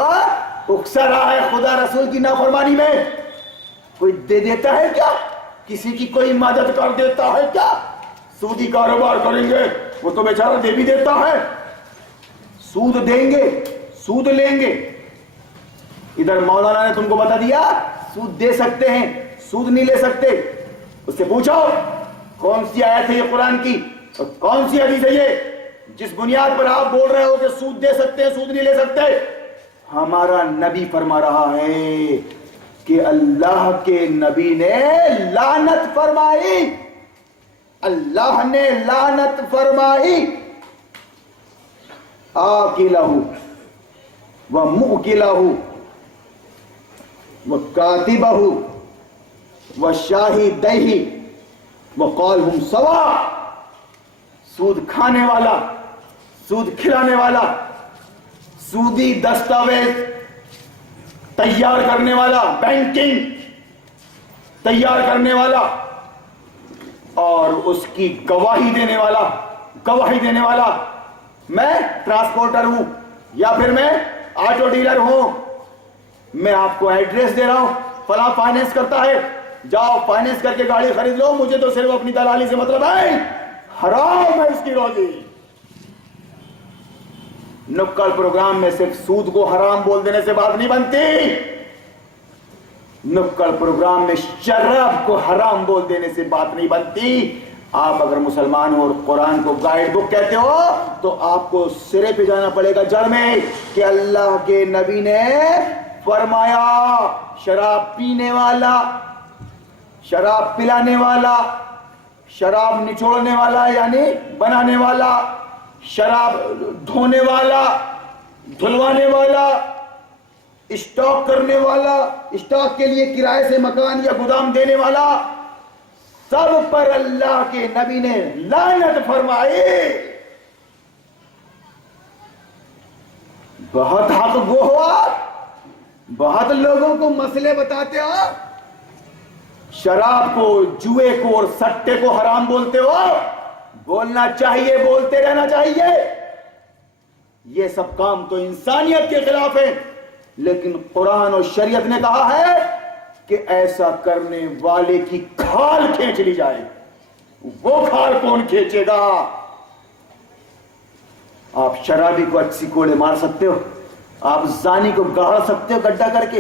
اکسا رہا ہے خدا رسول کی نافرمانی میں. کوئی دے دیتا ہے کیا, کسی کی کوئی مدد کر دیتا ہے کیا. سودی کاروبار کریں گے وہ تو بیچارہ دے بھی دیتا ہے, سود دیں گے سود لیں گے. ادھر مولانا نے تم کو بتا دیا سود دے سکتے ہیں, سود نہیں لے سکتے. اس سے پوچھو کون سی آیت ہے یہ قرآن کی اور کون سی حدیث ہے یہ جس بنیاد پر آپ بول رہے ہو کہ سود دے سکتے ہیں سود نہیں لے سکتے. ہمارا نبی فرما رہا ہے کہ اللہ کے نبی نے لعنت فرمائی, اللہ نے لعنت فرمائی. آکلہ و مؤکلہ و کاتبہ و شاہدہ وقالہم سوا. سود کھانے والا, سود کھلانے والا, سودی دستاویز تیار کرنے والا, بینکنگ تیار کرنے والا, اور اس کی گواہی دینے والا. میں ٹرانسپورٹر ہوں یا پھر میں آٹو ڈیلر ہوں, میں آپ کو ایڈریس دے رہا ہوں, فلاں فائنینس کرتا ہے, جاؤ فائنینس کر کے گاڑی خرید لو, مجھے تو صرف اپنی دلالی سے مطلب ہے, حرام ہے اس کی روزی. نکڑ پروگرام میں صرف سود کو حرام بول دینے سے بات نہیں بنتی. نکڑ پروگرام میں شراب کو حرام بول دینے سے بات نہیں بنتی. آپ اگر مسلمان ہو اور قرآن کو گائیڈ بک کہتے ہو تو آپ کو سرے پہ جانا پڑے گا جڑ میں کہ اللہ کے نبی نے فرمایا شراب پینے والا, شراب پلانے والا, شراب نچوڑنے والا یعنی بنانے والا, شراب دھونے والا, دھلوانے والا, اسٹاک کرنے والا, اسٹاک کے لیے کرائے سے مکان یا گودام دینے والا, سب پر اللہ کے نبی نے لعنت فرمائی. بہت حق گو ہو آپ, بہت لوگوں کو مسئلے بتاتے ہو, شراب کو, جوئے کو اور سٹے کو حرام بولتے ہو. بولنا چاہیے, بولتے رہنا چاہیے. یہ سب کام تو انسانیت کے خلاف ہے, لیکن قرآن اور شریعت نے کہا ہے کہ ایسا کرنے والے کی کھال کھینچ لی جائے. وہ کھال کون کھینچے گا؟ آپ شرابی کو اچھی کوڑے مار سکتے ہو, آپ زانی کو گاڑ سکتے ہو گڈھا کر کے,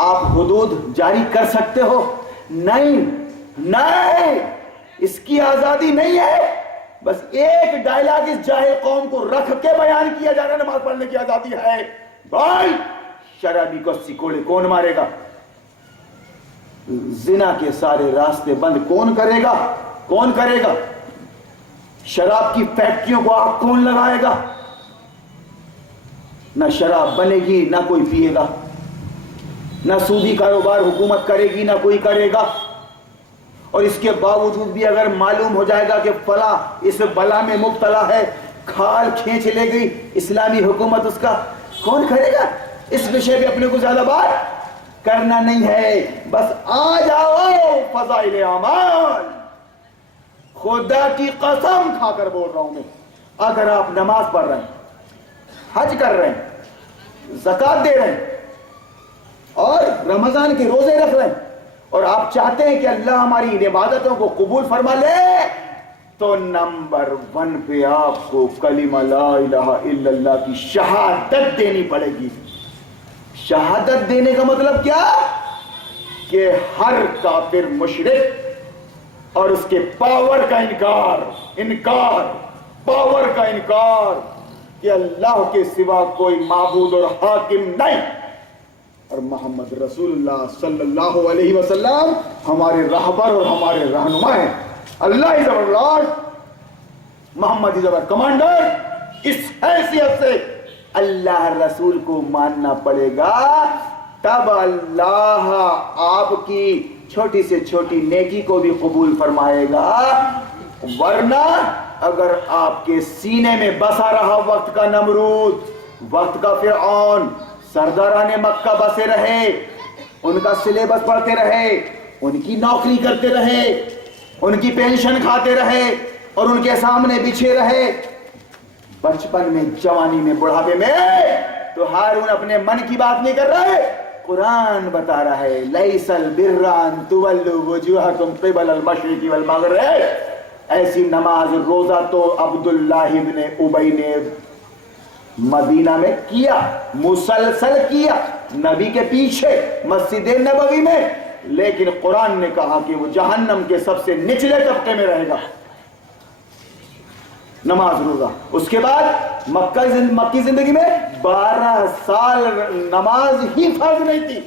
آپ حدود جاری کر سکتے ہو. نہیں نہیں, اس کی آزادی نہیں ہے. بس ایک ڈائلاگ اس جاہل قوم کو رکھ کے بیان کیا جا رہا ہے, نماز پڑھنے کی آزادی ہے. بھائی شرابی کو 80 کوڑے کون مارے گا؟ زنا کے سارے راستے بند کون کرے گا؟ کون کرے گا؟ شراب کی فیکٹریوں کو آگ کون لگائے گا؟ نہ شراب بنے گی نہ کوئی پیے گا, نہ سودی کاروبار حکومت کرے گی نہ کوئی کرے گا. اور اس کے باوجود بھی اگر معلوم ہو جائے گا کہ فلاں اس بلا میں مبتلا ہے, کھال کھینچ لے گئی اسلامی حکومت, اس کا کون کرے گا؟ اس وشے پہ اپنے کو زیادہ بات کرنا نہیں ہے. بس آ جاؤ فضائل اعمال. خدا کی قسم کھا کر بول رہا ہوں میں, اگر آپ نماز پڑھ رہے ہیں, حج کر رہے ہیں, زکات دے رہے ہیں اور رمضان کے روزے رکھ رہے ہیں, اور آپ چاہتے ہیں کہ اللہ ہماری ان عبادتوں کو قبول فرما لے, تو نمبر 1 پہ آپ کو کلمہ لا الہ الا اللہ کی شہادت دینی پڑے گی. شہادت دینے کا مطلب کیا؟ کہ ہر کافر مشرک اور اس کے پاور کا انکار پاور کا انکار کہ اللہ کے سوا کوئی معبود اور حاکم نہیں, اور محمد رسول اللہ صلی اللہ علیہ وسلم ہمارے رہبر اور ہمارے رہنما ہیں. اللہ از اور لارڈ, محمد از اور کمانڈر. اس حیثیت سے اللہ رسول کو ماننا پڑے گا, تب اللہ آپ کی چھوٹی سے چھوٹی نیکی کو بھی قبول فرمائے گا. ورنہ اگر آپ کے سینے میں بسا رہا وقت کا نمرود, وقت کا فرعون, سرداران مکہ بسے رہے, ان کا سلیبس پڑھتے رہے, ان کی نوکری کرتے رہے, ان کی پینشن کھاتے رہے اور ان کے سامنے بچھے رہے, بچپن میں, جوانی میں, بڑھاپے میں, تو ہارون اپنے من کی بات نہیں کر رہے, قرآن بتا رہا ہے لیس البر ان تولوا وجوہکم قبل المشرق والمغرب. ایسی نماز روزہ تو عبداللہ ابن ابی نے مدینہ میں کیا, مسلسل کیا, نبی کے پیچھے مسجد نبوی میں, لیکن قرآن نے کہا کہ وہ جہنم کے سب سے نچلے طبقے میں رہے گا. نماز روزہ. اس کے بعد مکی زندگی میں 12 سال نماز ہی فرض نہیں تھی,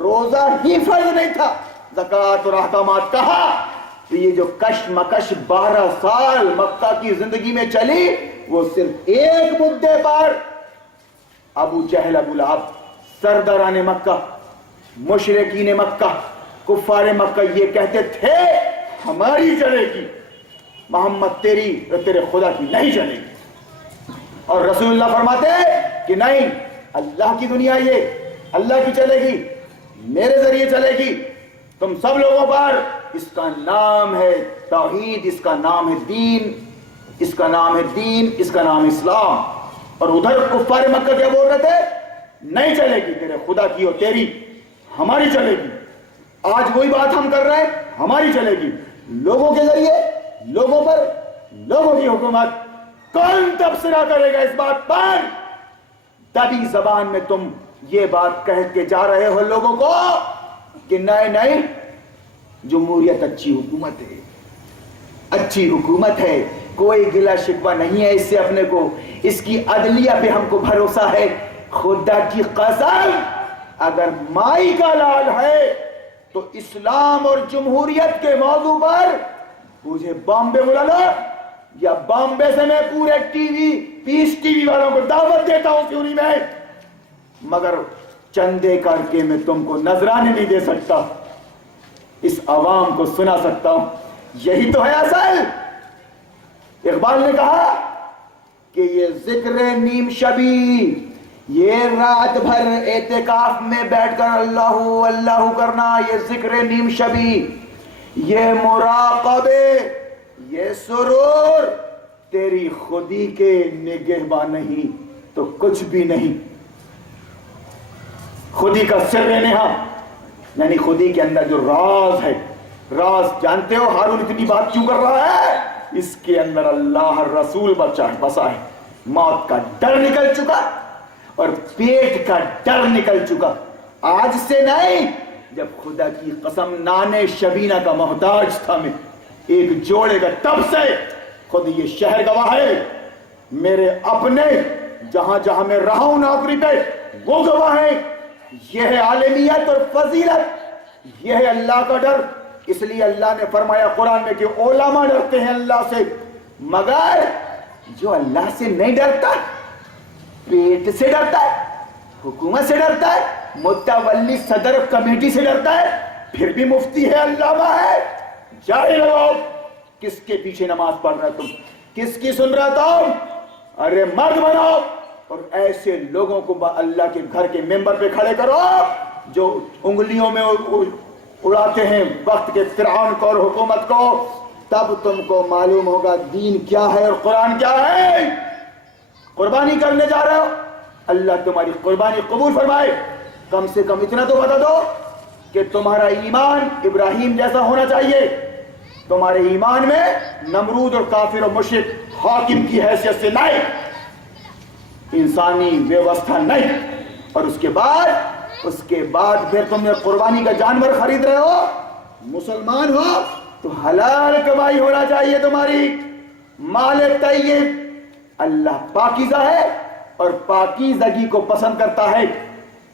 روزہ ہی فرض نہیں تھا, زکوٰۃ اور احکامات کہا. تو یہ جو کش مکش 12 سال مکہ کی زندگی میں چلی, وہ صرف ایک مدعے پر ابو جہل, ابو لہب, سرداران مکہ, مشرکین مکہ, کفار مکہ یہ کہتے تھے ہماری چلے گی, محمد تیری اور تیرے خدا کی نہیں چلے گی. اور رسول اللہ فرماتے کہ نہیں, اللہ کی دنیا یہ اللہ کی چلے گی, میرے ذریعے چلے گی. تم سب لوگوں پر اس کا نام ہے توحید, اس کا نام ہے دین, اس کا نام ہے دین, اس کا نام اسلام. اور ادھر کفار مکہ کیا بول رہے تھے؟ نہیں چلے گی تیرے خدا کی اور تیری, ہماری چلے گی. آج وہی بات ہم کر رہے ہیں, ہماری چلے گی. لوگوں کے ذریعے, لوگوں پر, لوگوں کی حکومت. کون تبصرہ کرے گا اس بات پر؟ دبی زبان میں تم یہ بات کہہ کے جا رہے ہو لوگوں کو کہ نہیں جمہوریت اچھی حکومت ہے، اچھی حکومت ہے، کوئی گلہ شکوہ نہیں ہے اس سے اپنے کو، اس کی عدلیہ پہ ہم کو بھروسہ ہے۔ خدا کی قسم اگر مائی کا لال ہے تو اسلام اور جمہوریت کے موضوع پر مجھے بامبے بلا لو، یا بامبے سے میں پورے پیس ٹی وی والوں کو دعوت دیتا ہوں کیوں نہیں میں، مگر چندے کر کے میں تم کو نذرانے نہیں دے سکتا، اس عوام کو سنا سکتا ہوں۔ یہی تو ہے اصل۔ اقبال نے کہا کہ یہ ذکر نیم شبی، یہ رات بھر اعتکاف میں بیٹھ کر اللہ اللہ کرنا، یہ ذکر نیم شبی، یہ مراقبے، یہ سرور تیری خودی کے نگہباں نہیں تو کچھ بھی نہیں۔ خودی کا سر نہا یعنی خودی کے اندر جو راز ہے، راز جانتے ہو ہارون اتنی بات کیوں کر رہا ہے؟ اس کے اندر اللہ رسول بسا ہے، موت کا ڈر نکل چکا اور پیٹ کا ڈر نکل چکا۔ آج سے نہیں، جب خدا کی قسم نانے شبینہ کا محتاج تھا میں ایک جوڑے کا، تب سے خود یہ شہر گواہ ہے، میرے اپنے جہاں جہاں میں رہا ہوں نوکری پہ وہ گواہ ہے۔ یہ ہے عالمیت اور فضیلت، یہ ہے اللہ کا ڈر۔ اس لیے اللہ نے فرمایا قرآن میں کہ علماء ڈرتے ہیں اللہ سے، مگر جو اللہ سے نہیں ڈرتا، پیٹ سے ڈرتا ہے، حکومت سے ڈرتا ہے، متولی صدر کمیٹی سے ڈرتا ہے، پھر بھی مفتی ہے، علامہ ہے، جاہل ہو، کس کے پیچھے نماز پڑھ رہا تم، کس کی سن رہا تم؟ ارے مرد بناؤ اور ایسے لوگوں کو اللہ کے گھر کے ممبر پہ کھڑے کرو جو انگلیوں میں اڑاتے ہیں وقت کے فرعون کو اور حکومت کو، تب تم کو معلوم ہوگا دین کیا ہے اور قرآن کیا ہے۔ قربانی کرنے جا رہے ہو، اللہ تمہاری قربانی قبول فرمائے۔ کم سے کم اتنا تو بتا دو کہ تمہارا ایمان ابراہیم جیسا ہونا چاہیے، تمہارے ایمان میں نمرود اور کافر اور مشرک حاکم کی حیثیت سے نہیں، انسانی ویوستھا نہیں۔ اور اس کے بعد پھر تم نے قربانی کا جانور خرید رہے ہو، مسلمان ہو تو حلال کمائی ہونا چاہیے تمہاری، مال طیب۔ اللہ پاکیزہ ہے اور پاکیزگی کو پسند کرتا ہے۔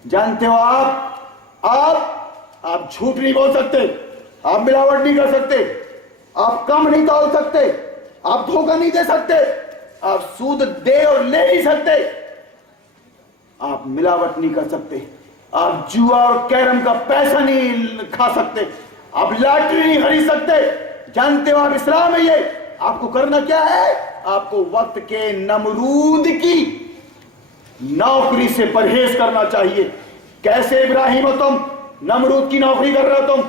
جانتے ہو آپ جھوٹ نہیں بول سکتے، آپ ملاوٹ نہیں کر سکتے، آپ کم نہیں تول سکتے، آپ دھوکہ نہیں دے سکتے، آپ سود دے اور لے نہیں سکتے، آپ ملاوٹ نہیں کر سکتے، آپ جوا اور کیرم کا پیسہ نہیں کھا سکتے، آپ لاٹری نہیں خرید سکتے۔ جانتے ہو آپ اسلام ہے، یہ آپ کو کرنا کیا ہے؟ آپ کو وقت کے نمرود کی نوکری سے پرہیز کرنا چاہیے۔ کیسے ابراہیم ہو تم، نمرود کی نوکری کر رہے ہو، تم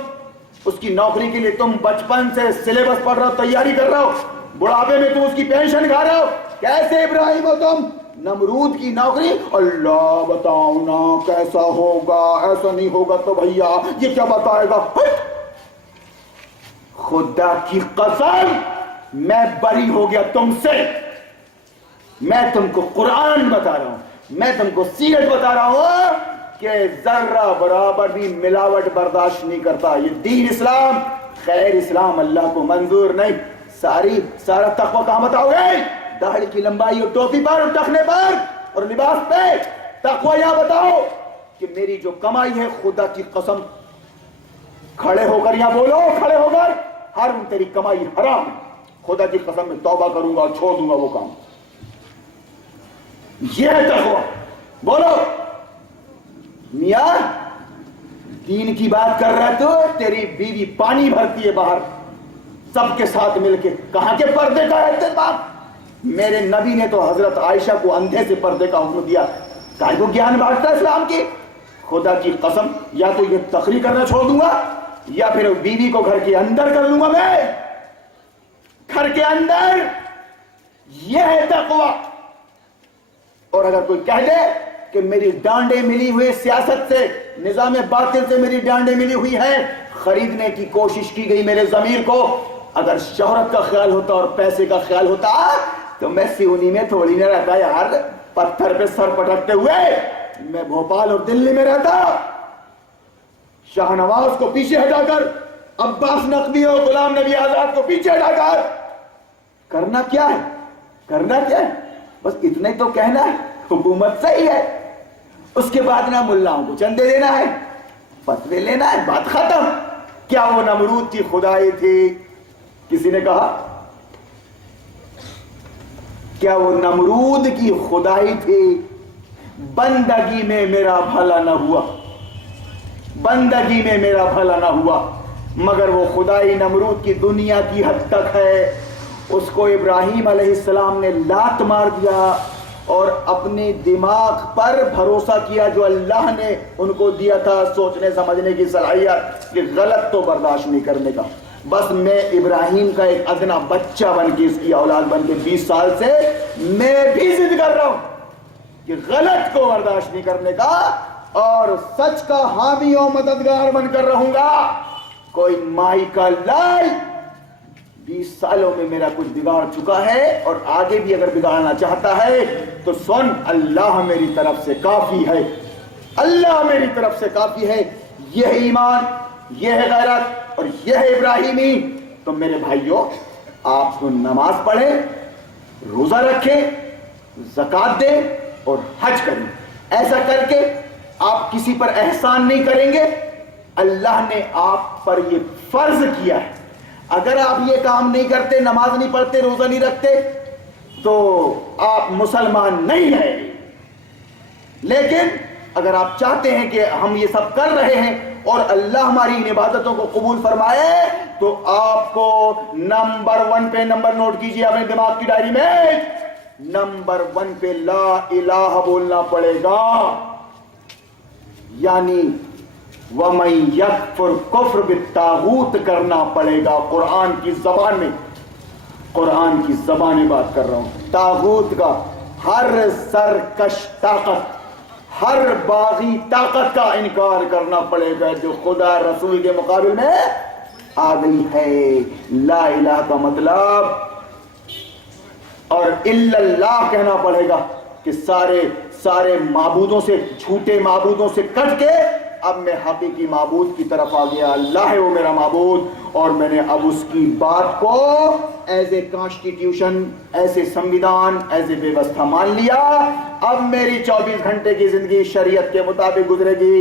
اس کی نوکری کے لیے تم بچپن سے سلیبس پڑھ رہے ہو، تیاری کر رہے ہو، بڑھاپے میں تم اس کی پینشن کھا رہے ہو۔ کیسے ابراہیم ہو تم، نمرود کی نوکری، اللہ بتاؤ نا کیسا ہوگا، ایسا نہیں ہوگا تو بھیا یہ کیا بتائے گا۔ خدا کی قسم میں بری ہو گیا تم سے، میں تم کو قرآن بتا رہا ہوں، میں تم کو سیرت بتا رہا ہوں کہ ذرہ برابر بھی ملاوٹ برداشت نہیں کرتا یہ دین اسلام۔ خیر اسلام اللہ کو منظور نہیں۔ سارا تقوی کہاں بتاؤ گے؟ داڑھی کی لمبائی اور ٹوپی پر اور ٹخنے پر اور لباس پہ۔ تقوی یہاں بتاؤ کہ میری جو کمائی ہے، خدا کی قسم کھڑے ہو کر یہاں بولو، کھڑے ہو کر، ہر تیری کمائی حرام ہے، خدا کی قسم میں توبہ کروں گا، چھوڑ دوں گا وہ کام۔ یہ ہے تقوی۔ بولو میاں دین کی بات کر رہا تو تیری بیوی پانی بھرتی ہے باہر سب کے ساتھ مل کے، کہاں کے پردے کا اہتمام؟ میرے نبی نے تو حضرت عائشہ کو اندھے سے پردے کا حکم دیا، کائے کو گیان بانٹتا اسلام کی۔ خدا کی قسم یا تو یہ تقریر کرنا چھوڑ دوں گا یا پھر بیوی کو گھر کے اندر کر لوں گا، میں گھر کے اندر۔ یہ ہے تقوی۔ اور اگر کوئی کہہ دے کہ میری ڈانڈیں ملی ہوئی سیاست سے، نظام باطل سے میری ڈانڈیں ملی ہوئی ہیں، خریدنے کی کوشش کی گئی میرے ضمیر کو، اگر شہرت کا خیال ہوتا اور پیسے کا خیال ہوتا تو میں سیونی میں تھوڑی نہ رہتا یار، پتھر پہ سر پٹکتے ہوئے۔ میں بھوپال اور دلی میں رہتا، شاہ نواز کو پیچھے ہٹا کر، عباس نقوی اور غلام نبی آزاد کو پیچھے ہٹا کر کرنا کیا ہے؟ کرنا کیا ہے؟ بس اتنا ہی تو کہنا ہے حکومت صحیح ہے، اس کے بعد نہ ملاؤں کو چندے دینا ہے، فتوے لینا ہے، بات ختم۔ کیا وہ نمرود کی خدائی تھی؟ کسی نے کہا کیا وہ نمرود کی خدائی تھی؟ بندگی میں میرا بھلا نہ ہوا، بندگی میں میرا بھلا نہ ہوا، مگر وہ خدائی نمرود کی دنیا کی حد تک ہے۔ اس کو ابراہیم علیہ السلام نے لات مار دیا اور اپنے دماغ پر بھروسہ کیا جو اللہ نے ان کو دیا تھا سوچنے سمجھنے کی صلاحیت، کہ غلط تو برداشت نہیں کرنے کا۔ بس میں ابراہیم کا ایک ادنا بچہ بن کے، اس کی اولاد بن کے 20 سال سے میں بھی ضد کر رہا ہوں کہ غلط کو برداشت نہیں کرنے کا، اور سچ کا حامی و مددگار بن کر رہوں گا۔ کوئی مائی کا لال 20 سالوں میں میرا کچھ بگاڑ چکا ہے اور آگے بھی اگر بگاڑنا چاہتا ہے تو سن، اللہ میری طرف سے کافی ہے، اللہ میری طرف سے کافی ہے۔ یہ ہے ایمان، یہ ہے غیرت اور یہ ہے ابراہیمی۔ تو میرے بھائیوں، آپ نماز پڑھیں، روزہ رکھیں، زکوٰۃ دیں اور حج کریں۔ ایسا کر کے آپ کسی پر احسان نہیں کریں گے، اللہ نے آپ پر یہ فرض کیا ہے۔ اگر آپ یہ کام نہیں کرتے، نماز نہیں پڑھتے، روزہ نہیں رکھتے، تو آپ مسلمان نہیں ہیں۔ لیکن اگر آپ چاہتے ہیں کہ ہم یہ سب کر رہے ہیں اور اللہ ہماری ان عبادتوں کو قبول فرمائے، تو آپ کو نمبر 1 پہ نمبر نوٹ کیجئے اپنے دماغ کی ڈائری میں، نمبر 1 پہ لا الہ بولنا پڑے گا، یعنی وَمَن يَكْفُرْ كُفْرَ بِالطَّاغُوتِ کرنا پڑے گا۔ قرآن کی زبان میں، قرآن کی زبان میں بات کر رہا ہوں، طاغوت کا ہر سرکش طاقت، ہر باغی طاقت کا انکار کرنا پڑے گا جو خدا رسول کے مقابل میں آ گئی ہے۔ لا الہ کا مطلب اور الا اللہ کہنا پڑے گا کہ سارے معبودوں سے، جھوٹے معبودوں سے کٹ کے اب میں حقیقی معبود کی طرف آ گیا، اللہ ہے وہ میرا معبود، اور میں نے اب اس کی بات کو ایز اے کانسٹیٹیوشن، ایسے سنویدھان، ایز اے ویوستھا مان لیا۔ اب میری 24 گھنٹے کی زندگی شریعت کے مطابق گزرے گی۔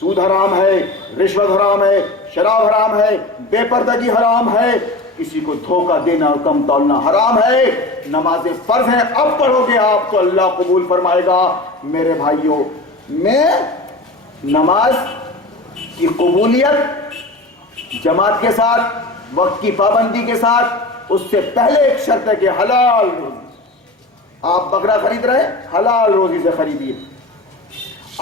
سود حرام ہے، رشوت حرام ہے، شراب حرام ہے، بے پردگی حرام ہے، کسی کو دھوکہ دینا اور کم تولنا حرام ہے، نمازیں فرض ہیں، اب پڑھو گے آپ تو اللہ قبول فرمائے گا۔ میرے بھائیوں، میں نماز کی قبولیت جماعت کے ساتھ، وقت کی پابندی کے ساتھ، اس سے پہلے ایک شرط ہے کہ حلال روزی۔ آپ بکرا خرید رہے ہیں، حلال روزی سے خریدیے۔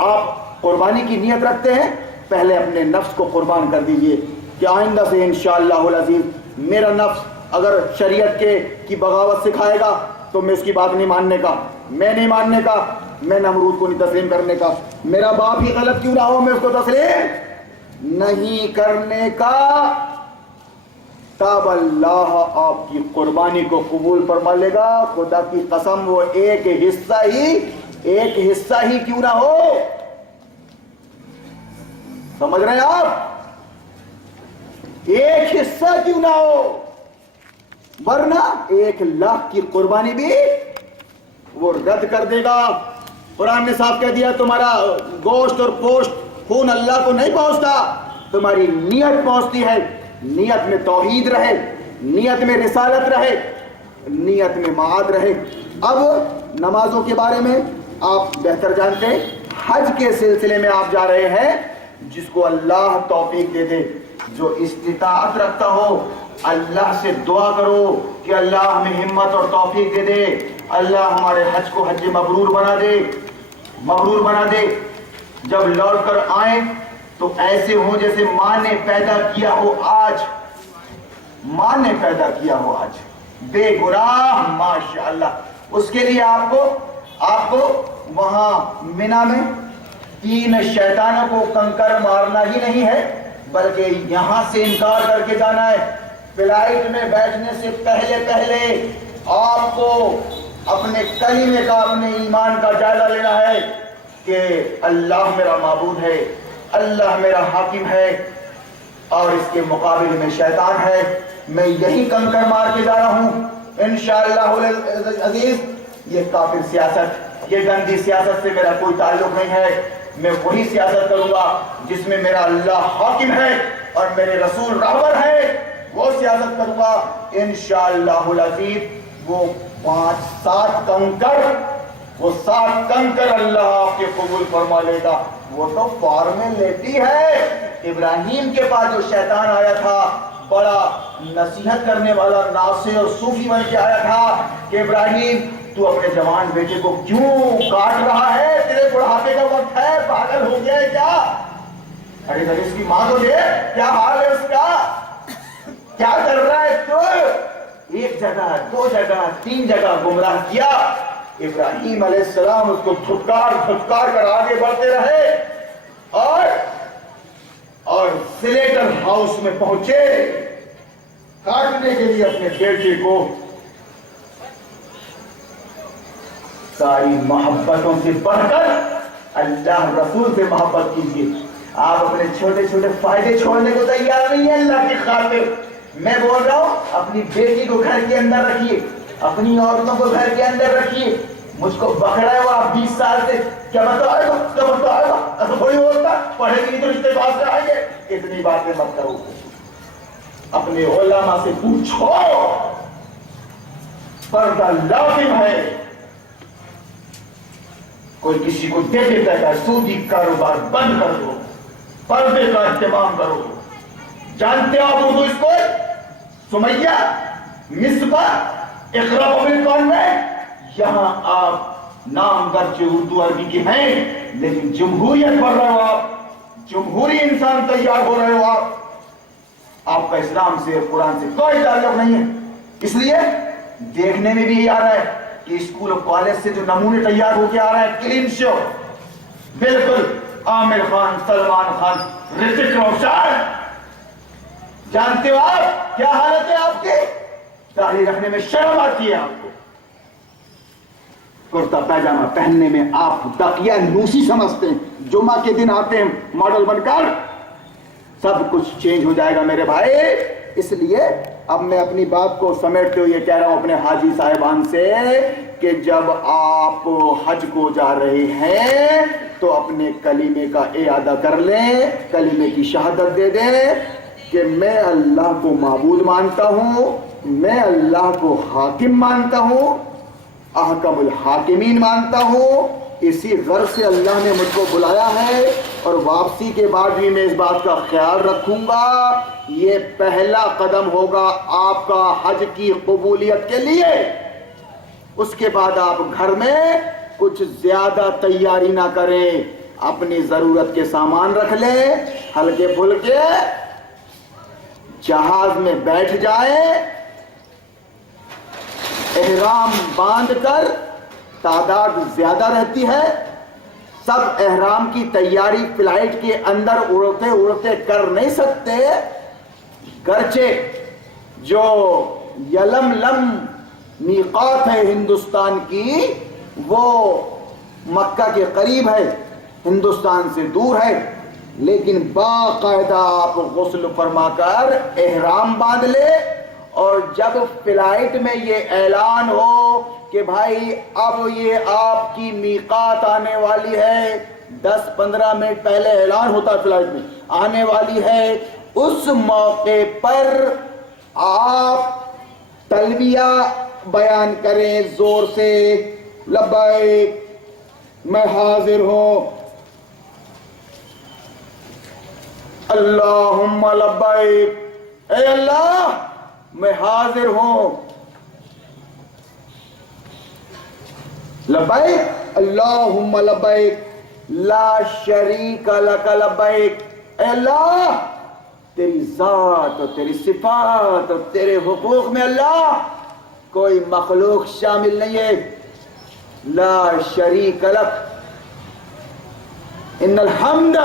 آپ قربانی کی نیت رکھتے ہیں، پہلے اپنے نفس کو قربان کر دیجئے کہ آئندہ سے انشاءاللہ العزیز میرا نفس اگر شریعت کی بغاوت سکھائے گا تو میں اس کی بات نہیں ماننے کا، میں نہیں ماننے کا، میں نمرود کو نہیں تسلیم کرنے کا، میرا باپ ہی غلط کیوں نہ ہو میں اس کو تسلیم نہیں کرنے کا۔ تب اللہ آپ کی قربانی کو قبول فرما لے گا، خدا کی قسم وہ ایک حصہ ہی کیوں نہ ہو۔ سمجھ رہے ہیں آپ؟ ایک حصہ کیوں نہ ہو، ورنہ 1 لاکھ کی قربانی بھی وہ رد کر دے گا۔ قرآن نے صاف کہہ دیا تمہارا گوشت اور پوشت خون اللہ کو نہیں پہنچتا، تمہاری نیت پہنچتی ہے۔ نیت میں توحید رہے، نیت میں رسالت رہے، نیت میں معاد رہے۔ اب نمازوں کے بارے میں آپ بہتر جانتے ہیں، حج کے سلسلے میں آپ جا رہے ہیں، جس کو اللہ توفیق دے دے، جو استطاعت رکھتا ہو، اللہ سے دعا کرو کہ اللہ ہمیں ہمت اور توفیق دے دے، اللہ ہمارے حج کو حج مبرور بنا دے۔ جب لوٹ کر آئیں تو ایسے ہوں جیسے ماں نے پیدا کیا ہو آج، بے گناہ ماشاءاللہ۔ اس کے لیے آپ کو وہاں مینا میں 3 شیطانوں کو کنکر مارنا ہی نہیں ہے، بلکہ یہاں سے انکار کر کے جانا ہے۔ فلائٹ میں بیٹھنے سے پہلے آپ کو اپنے کلمے کا، اپنے ایمان کا جائزہ لینا ہے۔ کہ اللہ میرا معبود ہے، اللہ میرا حاکم ہے اور اس کے مقابل میں شیطان ہے، میں یہی کنکر مار کے جا رہا ہوں انشاءاللہ عزیز۔ یہ کافر سیاست، یہ گندی سیاست سے میرا کوئی تعلق نہیں ہے۔ میں وہی سیاست کروں گا جس میں میرا اللہ حاکم ہے اور میرے رسول رہبر ہے، وہ سیاست کروں گا انشاءاللہ العزیز۔ وہ 5-7 کنکر اللہ آپ کے قبول فرما لے گا۔ وہ تو فارمیلٹی ہے۔ ابراہیم کے پاس جو شیطان آیا تھا، بڑا نصیحت کرنے والا ناصح اور صوفی بن کے آیا تھا کہ ابراہیم تو اپنے جوان بیٹے کو کیوں کاٹ رہا ہے؟ تیرے بڑھاپے کا وقت ہے، پاگل ہو گیا ہے کیا؟ ارے بھائی اس کی ماں کو دے، کیا حال ہے اس کا؟ کیا کر رہا ہے تو؟ 1 جگہ 2 جگہ 3 جگہ گمراہ کیا۔ ابراہیم علیہ السلام اس کو دھتکار کر آگے بڑھتے رہے اور سلیٹر ہاؤس میں پہنچے کاٹنے کے لیے اپنے بیٹے کو۔ ساری محبتوں سے بڑھ کر اللہ رسول سے محبت کیجیے۔ آپ اپنے چھوٹے چھوٹے فائدے چھوڑنے کو تیار نہیں ہیں اللہ کی خاطر۔ میں بول رہا ہوں اپنی بیٹی کو گھر کے اندر رکھیے، اپنی عورتوں کو گھر کے اندر رکھیے۔ مجھ کو بکرا ہے وہ آپ 20 سال سے، کیا بتائے گا ایسا تھوڑی ہوتا، پڑھے گی نہیں تو رشتے پاس کرائیں گے۔ اتنی باتیں مت کرو، اپنے علماء سے پوچھو۔ پردہ لازم ہے۔ کوئی کسی کو دے دیتا ہے سودی کاروبار بند کر دو، پردے کا اہتمام کرو۔ جانتے ہو آپ اردو اس کو؟ سمیہ، مصباح، اقرا پبلک کانوینٹ، یہاں آپ نام گرچہ اردو عربی کے ہیں لیکن جمہوریت پڑھ رہے ہو، آپ جمہوری انسان تیار ہو رہے ہو۔ آپ کا اسلام سے قرآن سے کوئی تعلق نہیں ہے۔ اس لیے دیکھنے میں بھی یہ آ رہا ہے کہ اسکول اور کالج سے جو نمونے تیار ہو کے آ رہا ہے کلین شو، بالکل عامر خان، سلمان خان، رتک روشن۔ جانتے ہو آپ کیا حالت ہے آپ کی؟ داڑھی رکھنے میں شرم آتی ہے آپ کو، کرتا پیجامہ پہننے میں آپ تقیہ نوسی سمجھتے ہیں، جمعہ کے دن آتے ہیں ماڈل بن کر۔ سب کچھ چینج ہو جائے گا میرے بھائی۔ اس لیے اب میں اپنی بات کو سمیٹتے ہوئے یہ کہہ رہا ہوں اپنے حاجی صاحبان سے کہ جب آپ حج کو جا رہے ہیں تو اپنے کلمے کا اعادہ کر لیں، کلمے کی شہادت دے دیں کہ میں اللہ کو معبود مانتا ہوں، میں اللہ کو حاکم مانتا ہوں، احکم الحاکمین مانتا ہوں۔ اسی غرض سے اللہ نے مجھ کو بلایا ہے اور واپسی کے بعد بھی میں اس بات کا خیال رکھوں گا۔ یہ پہلا قدم ہوگا آپ کا حج کی قبولیت کے لیے۔ اس کے بعد آپ گھر میں کچھ زیادہ تیاری نہ کریں، اپنی ضرورت کے سامان رکھ لیں، ہلکے پھلکے جہاز میں بیٹھ جائیں، احرام باندھ کر، تعداد زیادہ رہتی ہے، سب احرام کی تیاری فلائٹ کے اندر اڑتے اڑتے کر نہیں سکتے، گرچہ جو یلملم میقات ہے ہندوستان کی وہ مکہ کے قریب ہے، ہندوستان سے دور ہے، لیکن باقاعدہ آپ غسل فرما کر احرام باندھ لے، اور جب فلائٹ میں یہ اعلان ہو کہ بھائی اب یہ آپ کی میقات آنے والی ہے، 10-15 منٹ پہلے اعلان ہوتا ہے فلائٹ میں آنے والی ہے، اس موقع پر آپ تلبیہ بیان کریں زور سے، لبیک میں حاضر ہوں، اللہم لبیک، اے اللہ میں حاضر ہوں، لبیک اللہم لبیک لا شریک لک لبیک، اے اللہ تیری ذات اور تیری صفات اور تیرے حقوق میں اللہ کوئی مخلوق شامل نہیں ہے، لا شریک لک، ان الحمد،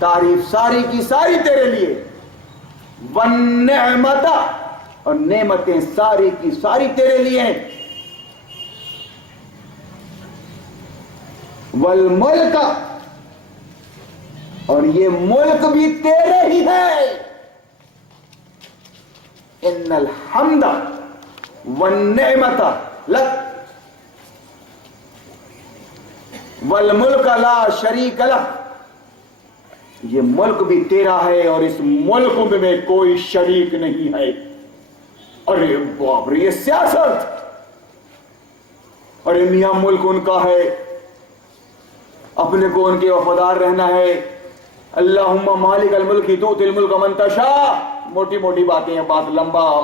تعریف ساری کی ساری تیرے لیے، والنعمت، اور نعمتیں ساری کی ساری تیرے لیے ہیں، والملک، اور یہ ملک بھی تیرے ہی ہے. ان الحمد والنعمت لک والملک لا شریک لک. یہ ملک بھی تیرا ہے اور اس ملک میں کوئی شریک نہیں ہے. ارے باپ رے، یہ سیاست. ارے میاں ملک ان کا ہے، اپنے کو ان کے وفادار رہنا ہے. اللہم مالک الملک تؤتی الملک من تشاء. موٹی موٹی باتیں ہیں، بات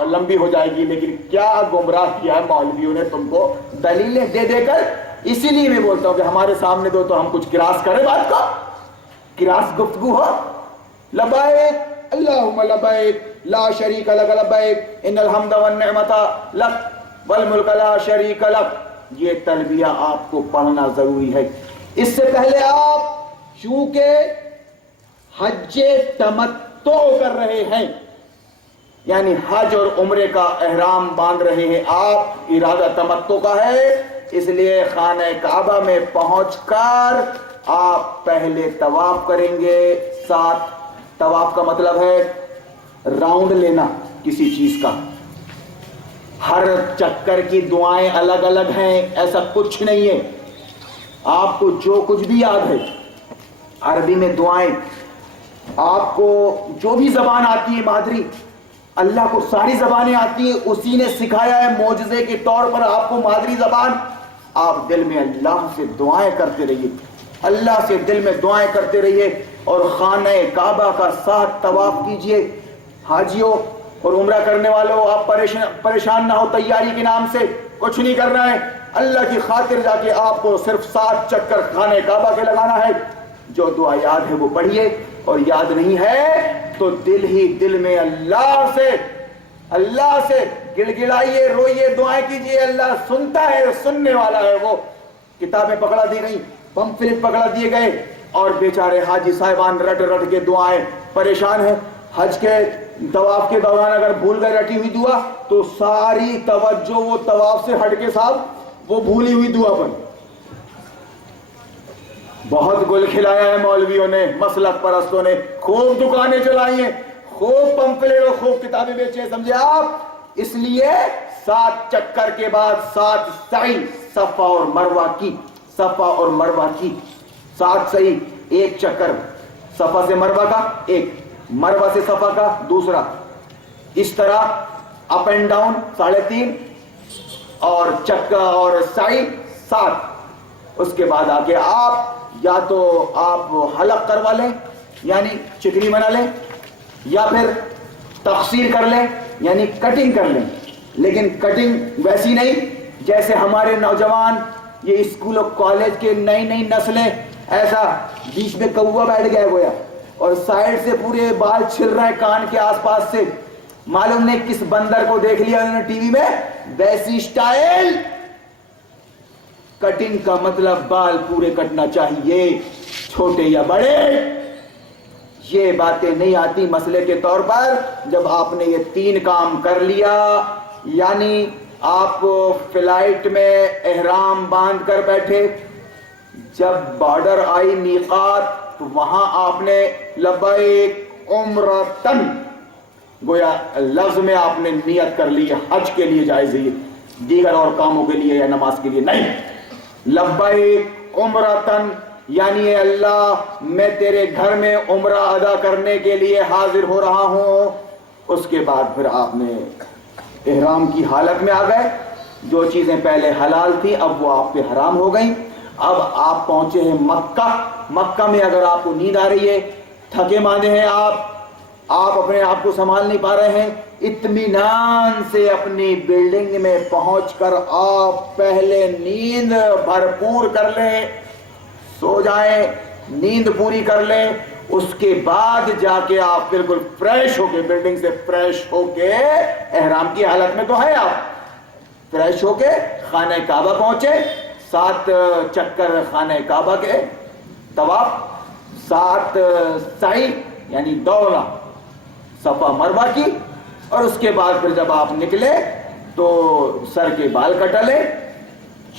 لمبی ہو جائے گی، لیکن کیا گمراہ کیا ہے مولویوں نے تم کو دلیلیں دے دے کر. اسی لیے میں بولتا ہوں کہ ہمارے سامنے دو تو ہم کچھ کراس کریں، بات کا کراس گفتگو ہو. لبیک اللہم لبیک لا شریک لک لبیک ان الحمد والنعمت لک والملک لا شریک لک. یہ تلبیہ آپ کو پڑھنا ضروری ہے. اس سے پہلے آپ چونکہ حج تمتع کر رہے ہیں، یعنی حج اور عمرے کا احرام باندھ رہے ہیں، آپ ارادہ تمتع کا ہے، اس لیے خانہ کعبہ میں پہنچ کر آپ پہلے طواف کریں گے. 7 طواف کا مطلب ہے راؤنڈ لینا کسی چیز کا. ہر چکر کی دعائیں الگ الگ ہیں، ایسا کچھ نہیں ہے. آپ کو جو کچھ بھی یاد ہے عربی میں دعائیں، آپ کو جو بھی زبان آتی ہے مادری، اللہ کو ساری زبانیں آتی ہیں، اسی نے سکھایا ہے معجزے کے طور پر آپ کو مادری زبان. آپ دل میں اللہ سے دعائیں کرتے رہیے، اللہ سے دل میں دعائیں کرتے رہیے اور خانہ کعبہ کا 7 طواف کیجئے. حاجیوں اور عمرہ کرنے والوں، آپ پریشان نہ ہو، تیاری کے نام سے کچھ نہیں کرنا ہے. اللہ کی خاطر جا کے آپ کو صرف 7 چکر خانہ کعبہ کے لگانا ہے. جو دعا یاد ہے وہ پڑھیے، اور یاد نہیں ہے تو دل ہی دل میں اللہ سے گڑگڑائیے، روئیے، دعائیں کیجئے. اللہ سنتا ہے، سننے والا ہے. وہ کتابیں پکڑا دی گئی، پمفلٹ پکڑا دیے گئے، اور بیچارے حاجی صاحبان رٹ رٹ کے دعائیں پریشان ہیں. حج کے طواف کے دوران اگر بھول گئے رٹی ہوئی دعا تو ساری توجہ وہ طواف سے ہٹ کے صاحب وہ بھولی ہوئی دعا پر. بہت گل کھلایا ہے مولویوں نے، مسلک پرستوں نے، خوب دکانیں چلائی ہیں، خوب پمفلٹ اور خوب کتابیں بیچے ہیں، سمجھے آپ. اس لیے 7 چکر کے بعد 7 سعی صفا اور مروہ کی، صفا اور مروہ کی 7 سعی. 1 چکر صفا سے مروہ کا، 1 مروہ سے صفا کا، دوسرا. اس طرح اپ اینڈ ڈاؤن 3.5 اور چکر اور سعی 7. اس کے بعد آگے آپ یا تو آپ حلق کروا لیں یعنی چکنی بنا لیں، یا پھر تقصیر کر لیں یعنی کٹنگ کر لیں. لیکن کٹنگ ویسی نہیں جیسے ہمارے نوجوان، یہ اسکول اور کالج کے نئی نسلیں، ایسا بیچ میں کوا بیٹھ گیا گویا اور سائڈ سے پورے بال چھل رہے ہیں کان کے آس پاس سے. معلوم نہیں کس بندر کو دیکھ لیا انہوں نے ٹی وی میں، ویسی سٹائل. کٹنگ کا مطلب بال پورے کٹنا چاہیے، چھوٹے یا بڑے. یہ باتیں نہیں آتی مسئلے کے طور پر. جب آپ نے یہ 3 کام کر لیا، یعنی آپ فلائٹ میں احرام باندھ کر بیٹھے، جب بارڈر آئی میقات تو وہاں آپ نے لبیک عمرتن، گویا لفظ میں آپ نے نیت کر لی حج کے لیے جائز ہے، دیگر اور کاموں کے لیے یا نماز کے لیے نہیں. لبیک عمرتن یعنی اے اللہ میں تیرے گھر میں عمرہ ادا کرنے کے لیے حاضر ہو رہا ہوں. اس کے بعد پھر آپ نے احرام کی حالت میں آ گئے. جو چیزیں پہلے حلال تھی اب وہ آپ پہ حرام ہو گئیں. اب آپ پہنچے ہیں مکہ. مکہ میں اگر آپ کو نیند آ رہی ہے، تھکے ماندے ہیں آپ اپنے آپ کو سنبھال نہیں پا رہے ہیں، اطمینان سے اپنی بلڈنگ میں پہنچ کر آپ پہلے نیند بھرپور کر لیں، سو جائیں، نیند پوری کر لیں. اس کے بعد جا کے آپ بالکل فریش ہو کے، بلڈنگ سے فریش ہو کے، احرام کی حالت میں تو ہے آپ، فریش ہو کے خانہ کعبہ پہنچے. 7 چکر خانہ کعبہ کے طواف، 7 سعی یعنی دوڑنا صفا مروہ کی. اور اس کے بعد پھر جب آپ نکلے تو سر کے بال کٹا لیں،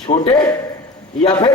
چھوٹے یا پھر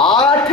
8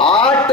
8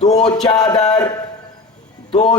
2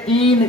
3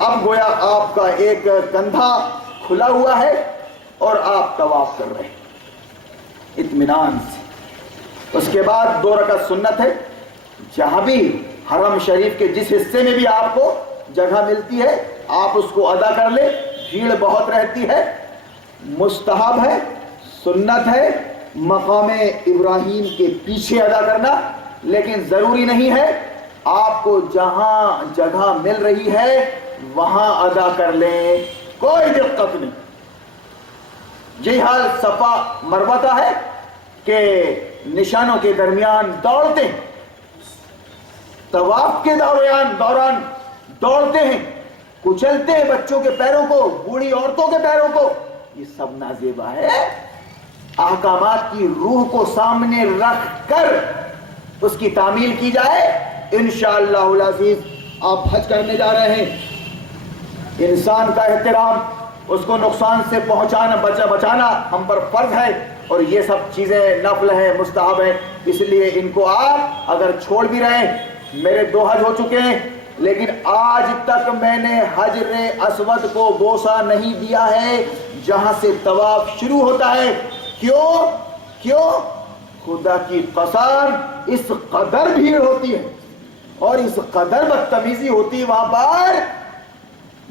اب گویا آپ کا ایک کندھا کھلا ہوا ہے اور آپ طواف کر رہے ہیں اطمینان سے۔ اس کے بعد 2 رکعت سنت ہے، جہاں بھی حرم شریف کے جس حصے میں بھی آپ کو جگہ ملتی ہے آپ اس کو ادا کر لیں، بھیڑ بہت رہتی ہے، مستحب ہے، سنت ہے مقام ابراہیم کے پیچھے ادا کرنا، لیکن ضروری نہیں ہے، آپ کو جہاں جگہ مل رہی ہے وہاں ادا کر لیں، کوئی دقت نہیں۔ جی حال صفا مروہ کا ہے کہ نشانوں کے درمیان دوڑتے ہیں، طواف کے دوران دوڑتے ہیں، کچلتے ہیں بچوں کے پیروں کو، بوڑھی عورتوں کے پیروں کو، یہ سب نازیبا ہے۔ احکامات کی روح کو سامنے رکھ کر اس کی تعمیل کی جائے۔ انشاءاللہ العزیز آپ حج کرنے جا رہے ہیں، انسان کا احترام، اس کو نقصان سے بچانا ہم پر فرض ہے، اور یہ سب چیزیں نفل ہیں، مستحب ہیں، اس لیے ان کو آپ اگر چھوڑ بھی رہے ہیں۔ میرے 2 حج ہو چکے ہیں، لیکن آج تک میں نے حجر اسود کو بوسہ نہیں دیا ہے جہاں سے طواف شروع ہوتا ہے۔ کیوں؟ خدا کی قسم اس قدر بھیڑ ہوتی ہے اور اس قدر بدتمیزی ہوتی ہے وہاں پر،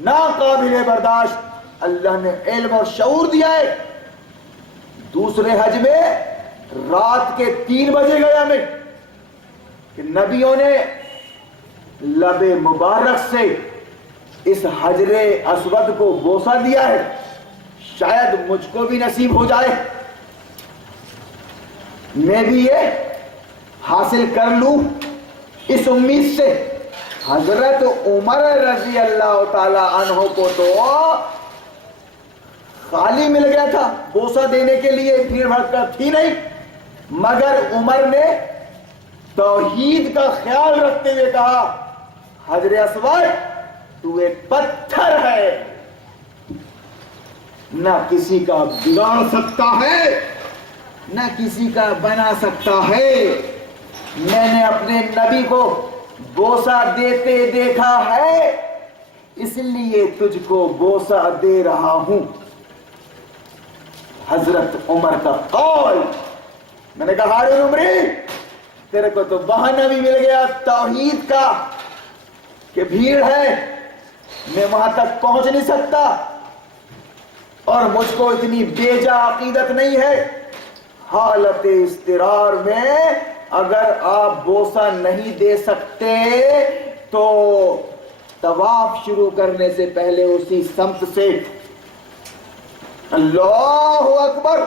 ناقابل برداشت۔ اللہ نے علم اور شعور دیا ہے۔ دوسرے حج میں رات کے 3 بجے گیا میں کہ نبیوں نے لب مبارک سے اس حجر اسود کو بوسہ دیا ہے، شاید مجھ کو بھی نصیب ہو جائے، میں بھی یہ حاصل کر لوں، اس امید سے۔ حضرت عمر رضی اللہ تعالی عنہ کو تو خالی مل گیا تھا بوسہ دینے کے لیے، بھیڑ بھڑکا تھی نہیں، مگر عمر نے توحید کا خیال رکھتے ہوئے کہا حجر اسود تو ایک پتھر ہے، نہ کسی کا بگاڑ سکتا ہے نہ کسی کا بنا سکتا ہے۔ میں نے اپنے نبی کو بوسہ دیتے دیکھا ہے، اس لیے تجھ کو بوسہ دے رہا ہوں۔ حضرت عمر کا قول۔ میں نے کہا ہارون عمری تیرے کو تو بہانہ بھی مل گیا توحید کا کہ بھیڑ ہے، میں وہاں تک پہنچ نہیں سکتا، اور مجھ کو اتنی بیجا عقیدت نہیں ہے۔ حالت اضطرار میں اگر آپ بوسہ نہیں دے سکتے تو طواف شروع کرنے سے پہلے اسی سمت سے اللہ اکبر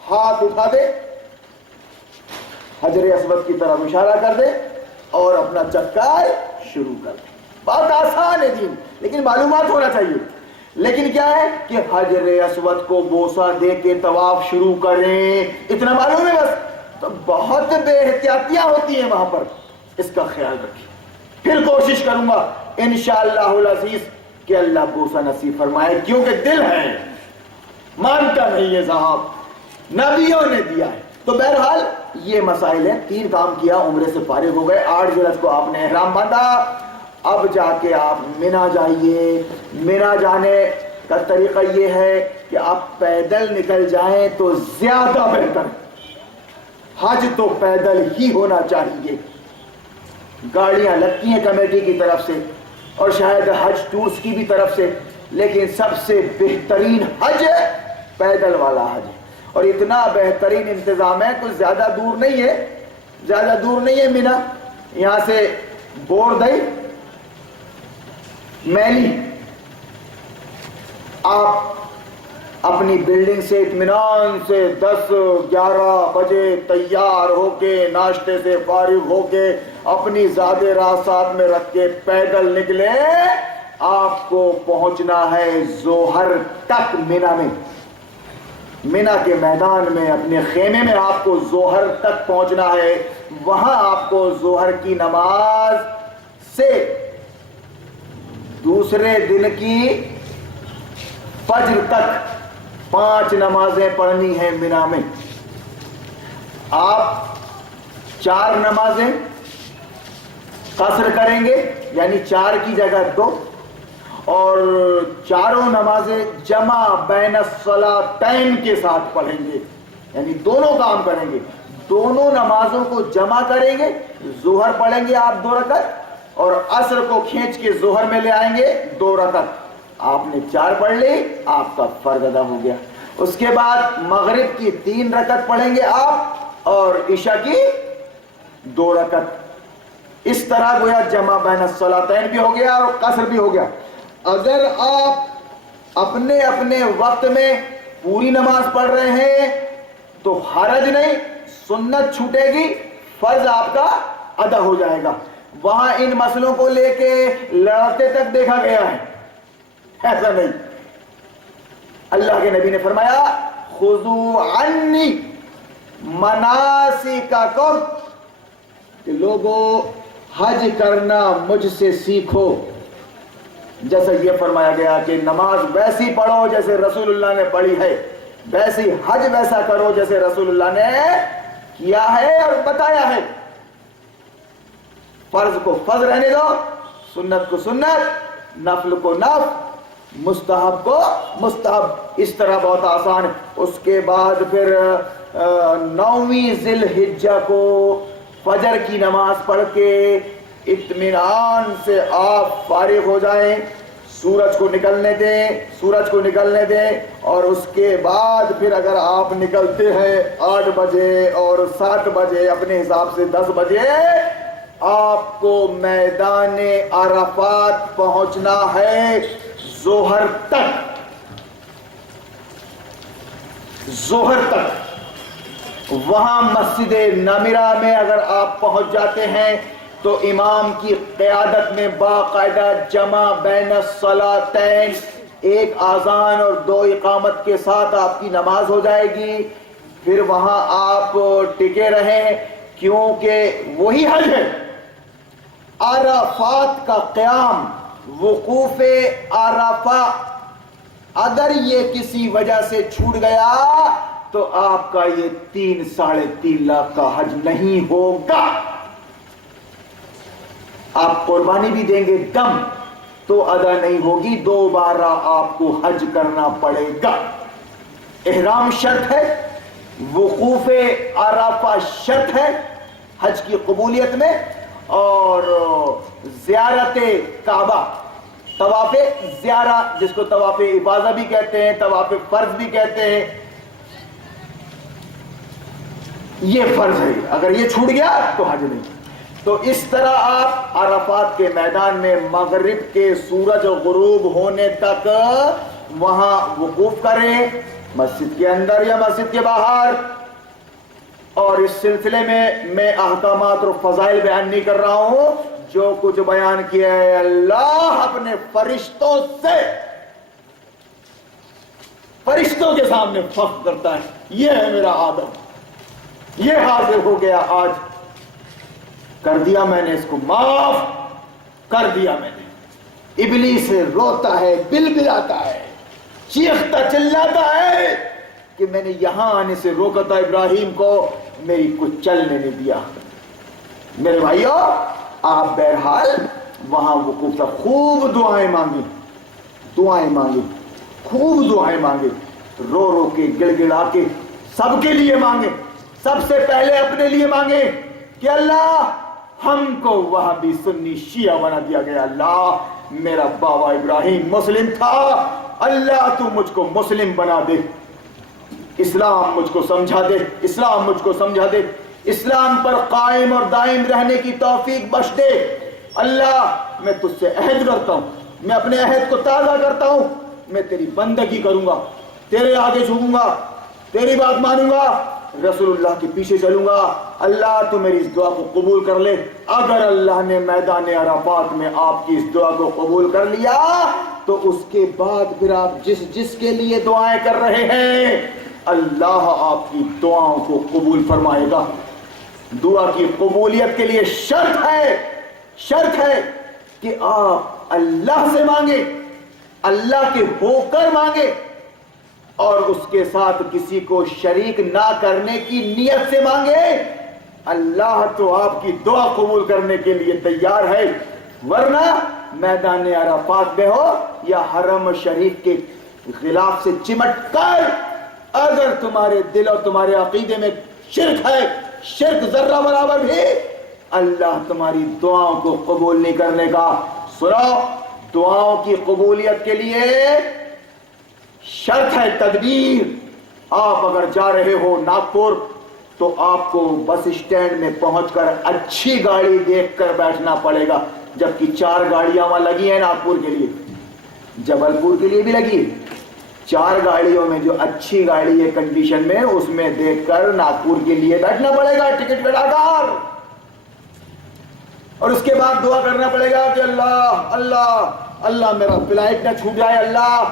ہاتھ اٹھا دے، حجر اسود کی طرف اشارہ کر دے اور اپنا چکر شروع کر دے۔ بہت آسان ہے دین، لیکن معلومات ہونا چاہیے۔ لیکن کیا ہے کہ حجر اسود کو بوسہ دے کے طواف شروع کریں، اتنا معلوم ہے بس، تو بہت بے احتیاطیاں ہوتی ہیں وہاں پر، اس کا خیال رکھیں۔ پھر کوشش کروں گا انشاءاللہ العزیز کہ اللہ بوسہ نصیب فرمائے، کیونکہ دل ہے، مانتا نہیں ہے صاحب، نبیوں نے دیا ہے۔ تو بہرحال یہ مسائل ہیں۔ 3 کام کیا، عمرے سے فارغ ہو گئے، 8 ذی الحجہ کو آپ نے احرام باندھا، اب جا کے آپ مینا جائیے۔ مینا جانے کا طریقہ یہ ہے کہ آپ پیدل نکل جائیں تو زیادہ بہتر ہے، حج تو پیدل ہی ہونا چاہیے۔ گاڑیاں لگتی ہیں کمیٹی کی طرف سے اور شاید حج ٹورز کی بھی طرف سے، لیکن سب سے بہترین حج پیدل والا حج ہے، اور اتنا بہترین انتظام ہے، کچھ زیادہ دور نہیں ہے مینا، یہاں سے بوردئی میلی، آپ اپنی بلڈنگ سے اطمینان سے 10-11 بجے تیار ہو کے، ناشتے سے فارغ ہو کے، اپنی زادے راہ ساتھ میں رکھ کے پیدل نکلے۔ آپ کو پہنچنا ہے ظہر تک مینا میں، مینا کے میدان میں، اپنے خیمے میں آپ کو ظہر تک پہنچنا ہے۔ وہاں آپ کو ظہر کی نماز سے دوسرے دن کی فجر تک 5 نمازیں پڑھنی ہیں مینا میں۔ آپ 4 نمازیں قصر کریں گے، یعنی 4 کی جگہ 2، اور چاروں نمازیں جمع بین الصلاتین کے ساتھ پڑھیں گے، یعنی دونوں کام کریں گے، دونوں نمازوں کو جمع کریں گے. ظہر پڑھیں گے آپ 2 رکعت اور عصر کو کھینچ کے ظہر میں لے آئیں گے 2 رکعت. آپ نے 4 پڑھ لی، آپ کا فرض ادا ہو گیا. اس کے بعد مغرب کی 3 رکعت پڑھیں گے آپ اور عشاء کی 2 رکعت. اس طرح گویا جمع بین الصلاتین بھی ہو گیا اور قصر بھی ہو گیا. اگر آپ اپنے اپنے وقت میں پوری نماز پڑھ رہے ہیں تو حرج نہیں، سنت چھوٹے گی، فرض آپ کا ادا ہو جائے گا. وہاں ان مسئلوں کو لے کے لڑتے تک دیکھا گیا ہے، ایسا نہیں. اللہ کے نبی نے فرمایا خذوا عنی مناسککم، کہ لوگوں حج کرنا مجھ سے سیکھو. جیسا یہ فرمایا گیا کہ نماز ویسی پڑھو جیسے رسول اللہ نے پڑھی ہے، ویسی حج ویسا کرو جیسے رسول اللہ نے کیا ہے اور بتایا ہے. فرض کو فرض رہنے دو، سنت کو سنت، نفل کو نفل، مستحب کو مستحب. اس طرح بہت آسان ہے. اس کے بعد پھر 9ویں ذی الحجہ کو فجر کی نماز پڑھ کے اطمینان سے آپ فارغ ہو جائیں، سورج کو نکلنے دیں، سورج کو نکلنے دیں. اور اس کے بعد پھر اگر آپ نکلتے ہیں 8 بجے اور 7 بجے، اپنے حساب سے 10 بجے آپ کو میدان عرفات پہنچنا ہے ظہر تک. ظہر تک وہاں مسجد نمرہ میں اگر آپ پہنچ جاتے ہیں تو امام کی قیادت میں باقاعدہ جمع بین الصلاتین، 1 اذان اور 2 اقامت کے ساتھ آپ کی نماز ہو جائے گی. پھر وہاں آپ ٹکے رہیں، کیونکہ وہی حج ہے. عرفات کا قیام، وقوف عرفہ، اگر یہ کسی وجہ سے چھوٹ گیا تو آپ کا یہ 3-3.5 لاکھ کا حج نہیں ہوگا. آپ قربانی بھی دیں گے دم تو ادا نہیں ہوگی، دوبارہ آپ کو حج کرنا پڑے گا. احرام شرط ہے، وقوف عرفہ شرط ہے حج کی قبولیت میں، اور زیارت کعبہ، طواف زیارہ جس کو طواف افاضہ بھی کہتے ہیں، طواف فرض بھی کہتے ہیں، یہ فرض ہے. اگر یہ چھوٹ گیا تو حج نہیں. تو اس طرح آپ عرفات کے میدان میں مغرب کے سورج غروب ہونے تک وہاں وقوف کریں، مسجد کے اندر یا مسجد کے باہر. اور اس سلسلے میں احکامات اور فضائل بیان نہیں کر رہا ہوں، جو کچھ بیان کیا ہے اللہ اپنے فرشتوں سے، فرشتوں کے سامنے فخر کرتا ہے، یہ ہے میرا آدم، یہ حاضر ہو گیا، آج کر دیا میں نے، اس کو معاف کر دیا میں نے. ابلیس روتا ہے، بلبلاتا ہے، چیختا چلاتا ہے کہ میں نے یہاں آنے سے روکا تھا ابراہیم کو، میری کو چلنے نہیں دیا. میرے بھائیو، آپ بہرحال وہاں وقوف تھا، خوب دعائیں مانگی، دعائیں مانگی، خوب دعائیں مانگی، رو رو کے گڑ گڑا کے سب کے لیے مانگے. سب سے پہلے اپنے لیے مانگے کہ اللہ ہم کو وہاں بھی سنی شیعہ بنا دیا گیا. اللہ میرا بابا ابراہیم مسلم تھا، اللہ تو مجھ کو مسلم بنا دے، اسلام مجھ کو سمجھا دے، اسلام مجھ کو سمجھا دے، اسلام پر قائم اور دائم رہنے کی توفیق بخش دے. اللہ میں تجھ سے عہد کرتا ہوں، میں اپنے عہد کو تازہ کرتا ہوں، میں تیری بندگی کروں گا، تیرے آگے جھکوں گا، تیری بات مانوں گا، رسول اللہ کے پیچھے چلوں گا. اللہ تو میری اس دعا کو قبول کر لے. اگر اللہ نے میدان عرفات میں آپ کی اس دعا کو قبول کر لیا تو اس کے بعد پھر آپ جس کے لیے دعائیں کر رہے ہیں اللہ آپ کی دعاؤں کو قبول فرمائے گا. دعا کی قبولیت کے لیے شرط ہے کہ آپ اللہ سے مانگے، اللہ کے ہو کر مانگے، اور اس کے ساتھ کسی کو شریک نہ کرنے کی نیت سے مانگے. اللہ تو آپ کی دعا قبول کرنے کے لیے تیار ہے، ورنہ میدان عرفات میں ہو یا حرم شریف کے غلاف سے چمٹ کر، اگر تمہارے دل اور تمہارے عقیدے میں شرک ہے، شرک ذرہ برابر بھی، اللہ تمہاری دعاؤں کو قبول نہیں کرنے کا۔ سنو، دعاؤں کی قبولیت کے لیے شرط ہے تدبیر۔ آپ اگر جا رہے ہو ناگپور تو آپ کو بس اسٹینڈ میں پہنچ کر اچھی گاڑی دیکھ کر بیٹھنا پڑے گا، جبکہ 4 گاڑیاں وہاں لگی ہیں ناگپور کے لیے، جبل پور کے لیے بھی لگی ہے۔ 4 گاڑیوں میں جو اچھی گاڑی ہے کنڈیشن میں، اس میں دیکھ کر ناگپور کے لیے بیٹھنا پڑے گا ٹکٹ کٹا کر، اور اس کے بعد دعا کرنا پڑے گا کہ اللہ اللہ اللہ میرا فلائٹ نہ چھوٹ جائے، اللہ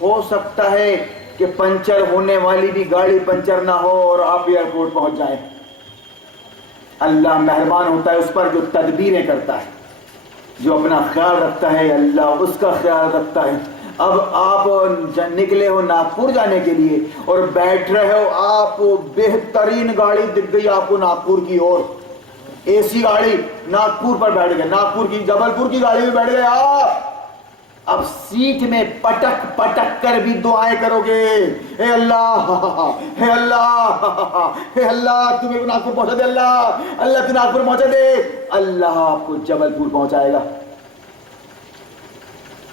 ہو سکتا ہے کہ پنچر ہونے والی بھی گاڑی پنچر نہ ہو اور آپ ایئرپورٹ پہنچ جائیں۔ اللہ مہربان ہوتا ہے اس پر جو تدبیریں کرتا ہے، جو اپنا خیال رکھتا ہے، اللہ اس کا خیال رکھتا ہے۔ اب آپ نکلے ہو ناگپور جانے کے لیے اور بیٹھ رہے ہو، آپ بہترین گاڑی دکھ گئی آپ کو ناگپور کی اور اے سی گاڑی، ناگپور پر بیٹھ گئے، ناگپور کی جبل پور کی گاڑی میں بیٹھ گئے آپ، اب سیٹ میں پٹک پٹک کر بھی دعائیں کرو گے، اے اللہ اے اللہ اے اللہ تمہیں ناگپور پہنچا دے، اللہ اللہ تو ناگپور پہنچا دے، اللہ آپ کو جبل پور پہنچائے گا۔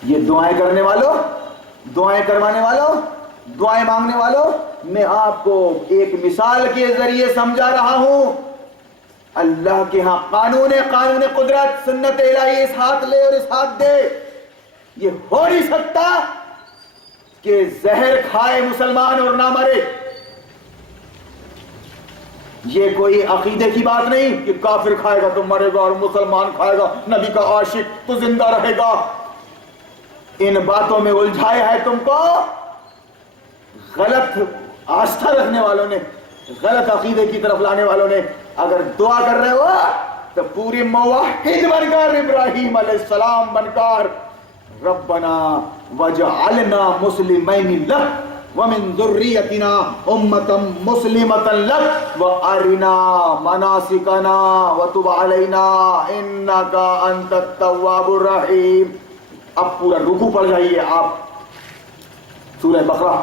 یہ دعائیں کرنے والوں، دعائیں کروانے والوں، دعائیں مانگنے والوں، میں آپ کو ایک مثال کے ذریعے سمجھا رہا ہوں۔ اللہ کے ہاں قانون قدرت، سنت الہی، اس ہاتھ لے اور اس ہاتھ دے، یہ ہو نہیں سکتا کہ زہر کھائے مسلمان اور نہ مرے۔ یہ کوئی عقیدے کی بات نہیں کہ کافر کھائے گا تو مرے گا اور مسلمان کھائے گا نبی کا عاشق تو زندہ رہے گا۔ ان باتوں میں الجھایا ہے تم کو غلط آستھا رکھنے والوں نے، غلط عقیدے کی طرف لانے والوں نے۔ اگر دعا کر رہے ہو تو پوری موحد بن کر، ابراہیم علیہ السلام بن کر، ربنا وجعلنا مسلمین لک ومن ذریتنا امتا مسلمتا لک وارنا مناسکنا وتب علینا انک انت التواب الرحیم۔ اب پورا رکوع پڑھ جائیے آپ، سورہ بقرہ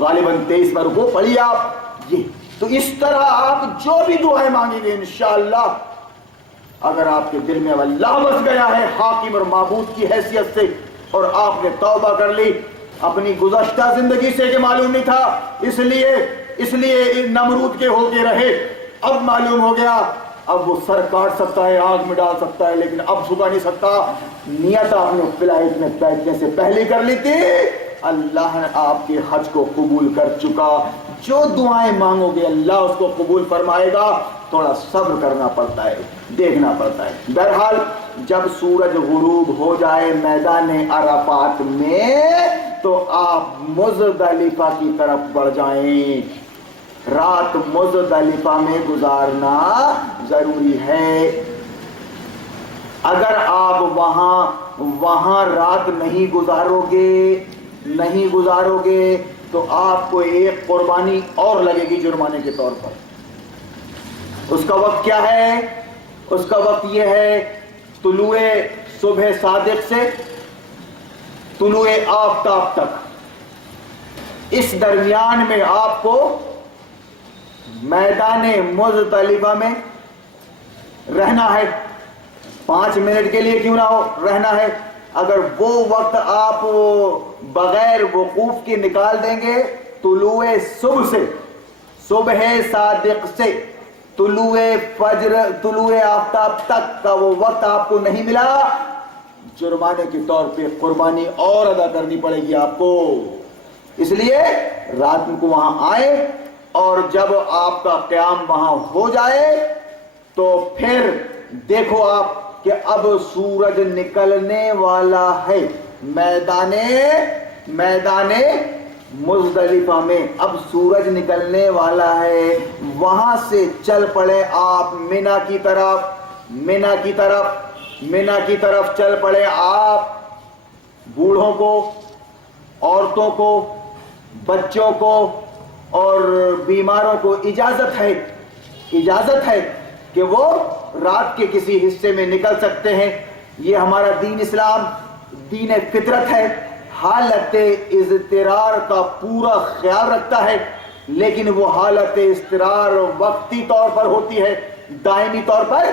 غالباً 23 رکوع پڑھیے آپ۔ یہ تو اس طرح آپ جو بھی دعائیں مانگیں گے انشاءاللہ، اگر آپ کے دل میں اللہ بس گیا ہے حاکم اور معبود کی حیثیت سے، اور آپ نے توبہ کر لی اپنی گزشتہ زندگی سے کہ معلوم نہیں تھا، اس لیے نمرود کے ہو کے رہے، اب معلوم ہو گیا، اب وہ سر کاٹ سکتا ہے، آگ میں ڈال سکتا ہے، لیکن اب جھکا نہیں سکتا۔ نیت آپ نے فلائٹ میں بیٹھنے سے پہلے کر لی تھی، اللہ نے آپ کے حج کو قبول کر چکا۔ جو دعائیں مانگو گے اللہ اس کو قبول فرمائے گا، تھوڑا صبر کرنا پڑتا ہے، دیکھنا پڑتا ہے۔ بہرحال جب سورج غروب ہو جائے میدان عرفات میں تو آپ مزدلفہ کی طرف بڑھ جائیں، رات مزدلفہ میں گزارنا ضروری ہے۔ اگر آپ وہاں رات نہیں گزارو گے تو آپ کو ایک قربانی اور لگے گی جرمانے کے طور پر۔ اس کا وقت کیا ہے؟ اس کا وقت یہ ہے طلوع صبح صادق سے طلوع آفتاب تک، اس درمیان میں آپ کو میدان مزدلفہ میں رہنا ہے، 5 منٹ کے لیے کیوں نہ ہو رہنا ہے۔ اگر وہ وقت آپ بغیر وقوف کے نکال دیں گے، طلوع صبح سے، صبح صادق سے طلوع فجر، طلوع آفتاب تک کا وہ وقت آپ کو نہیں ملا، جرمانے کے طور پہ قربانی اور ادا کرنی پڑے گی آپ کو۔ اس لیے رات کو وہاں آئے اور جب آپ کا قیام وہاں ہو جائے تو پھر دیکھو آپ کہ اب سورج نکلنے والا ہے میدان مزدلفہ میں، اب سورج نکلنے والا ہے، وہاں سے چل پڑے آپ مینا کی طرف چل پڑے آپ۔ بوڑھوں کو، عورتوں کو، بچوں کو اور بیماروں کو اجازت ہے کہ وہ رات کے کسی حصے میں نکل سکتے ہیں، یہ ہمارا دین اسلام دین فطرت ہے، حالت اضطرار کا پورا خیال رکھتا ہے، لیکن وہ حالت اضطرار وقتی طور پر ہوتی ہے، دائمی طور پر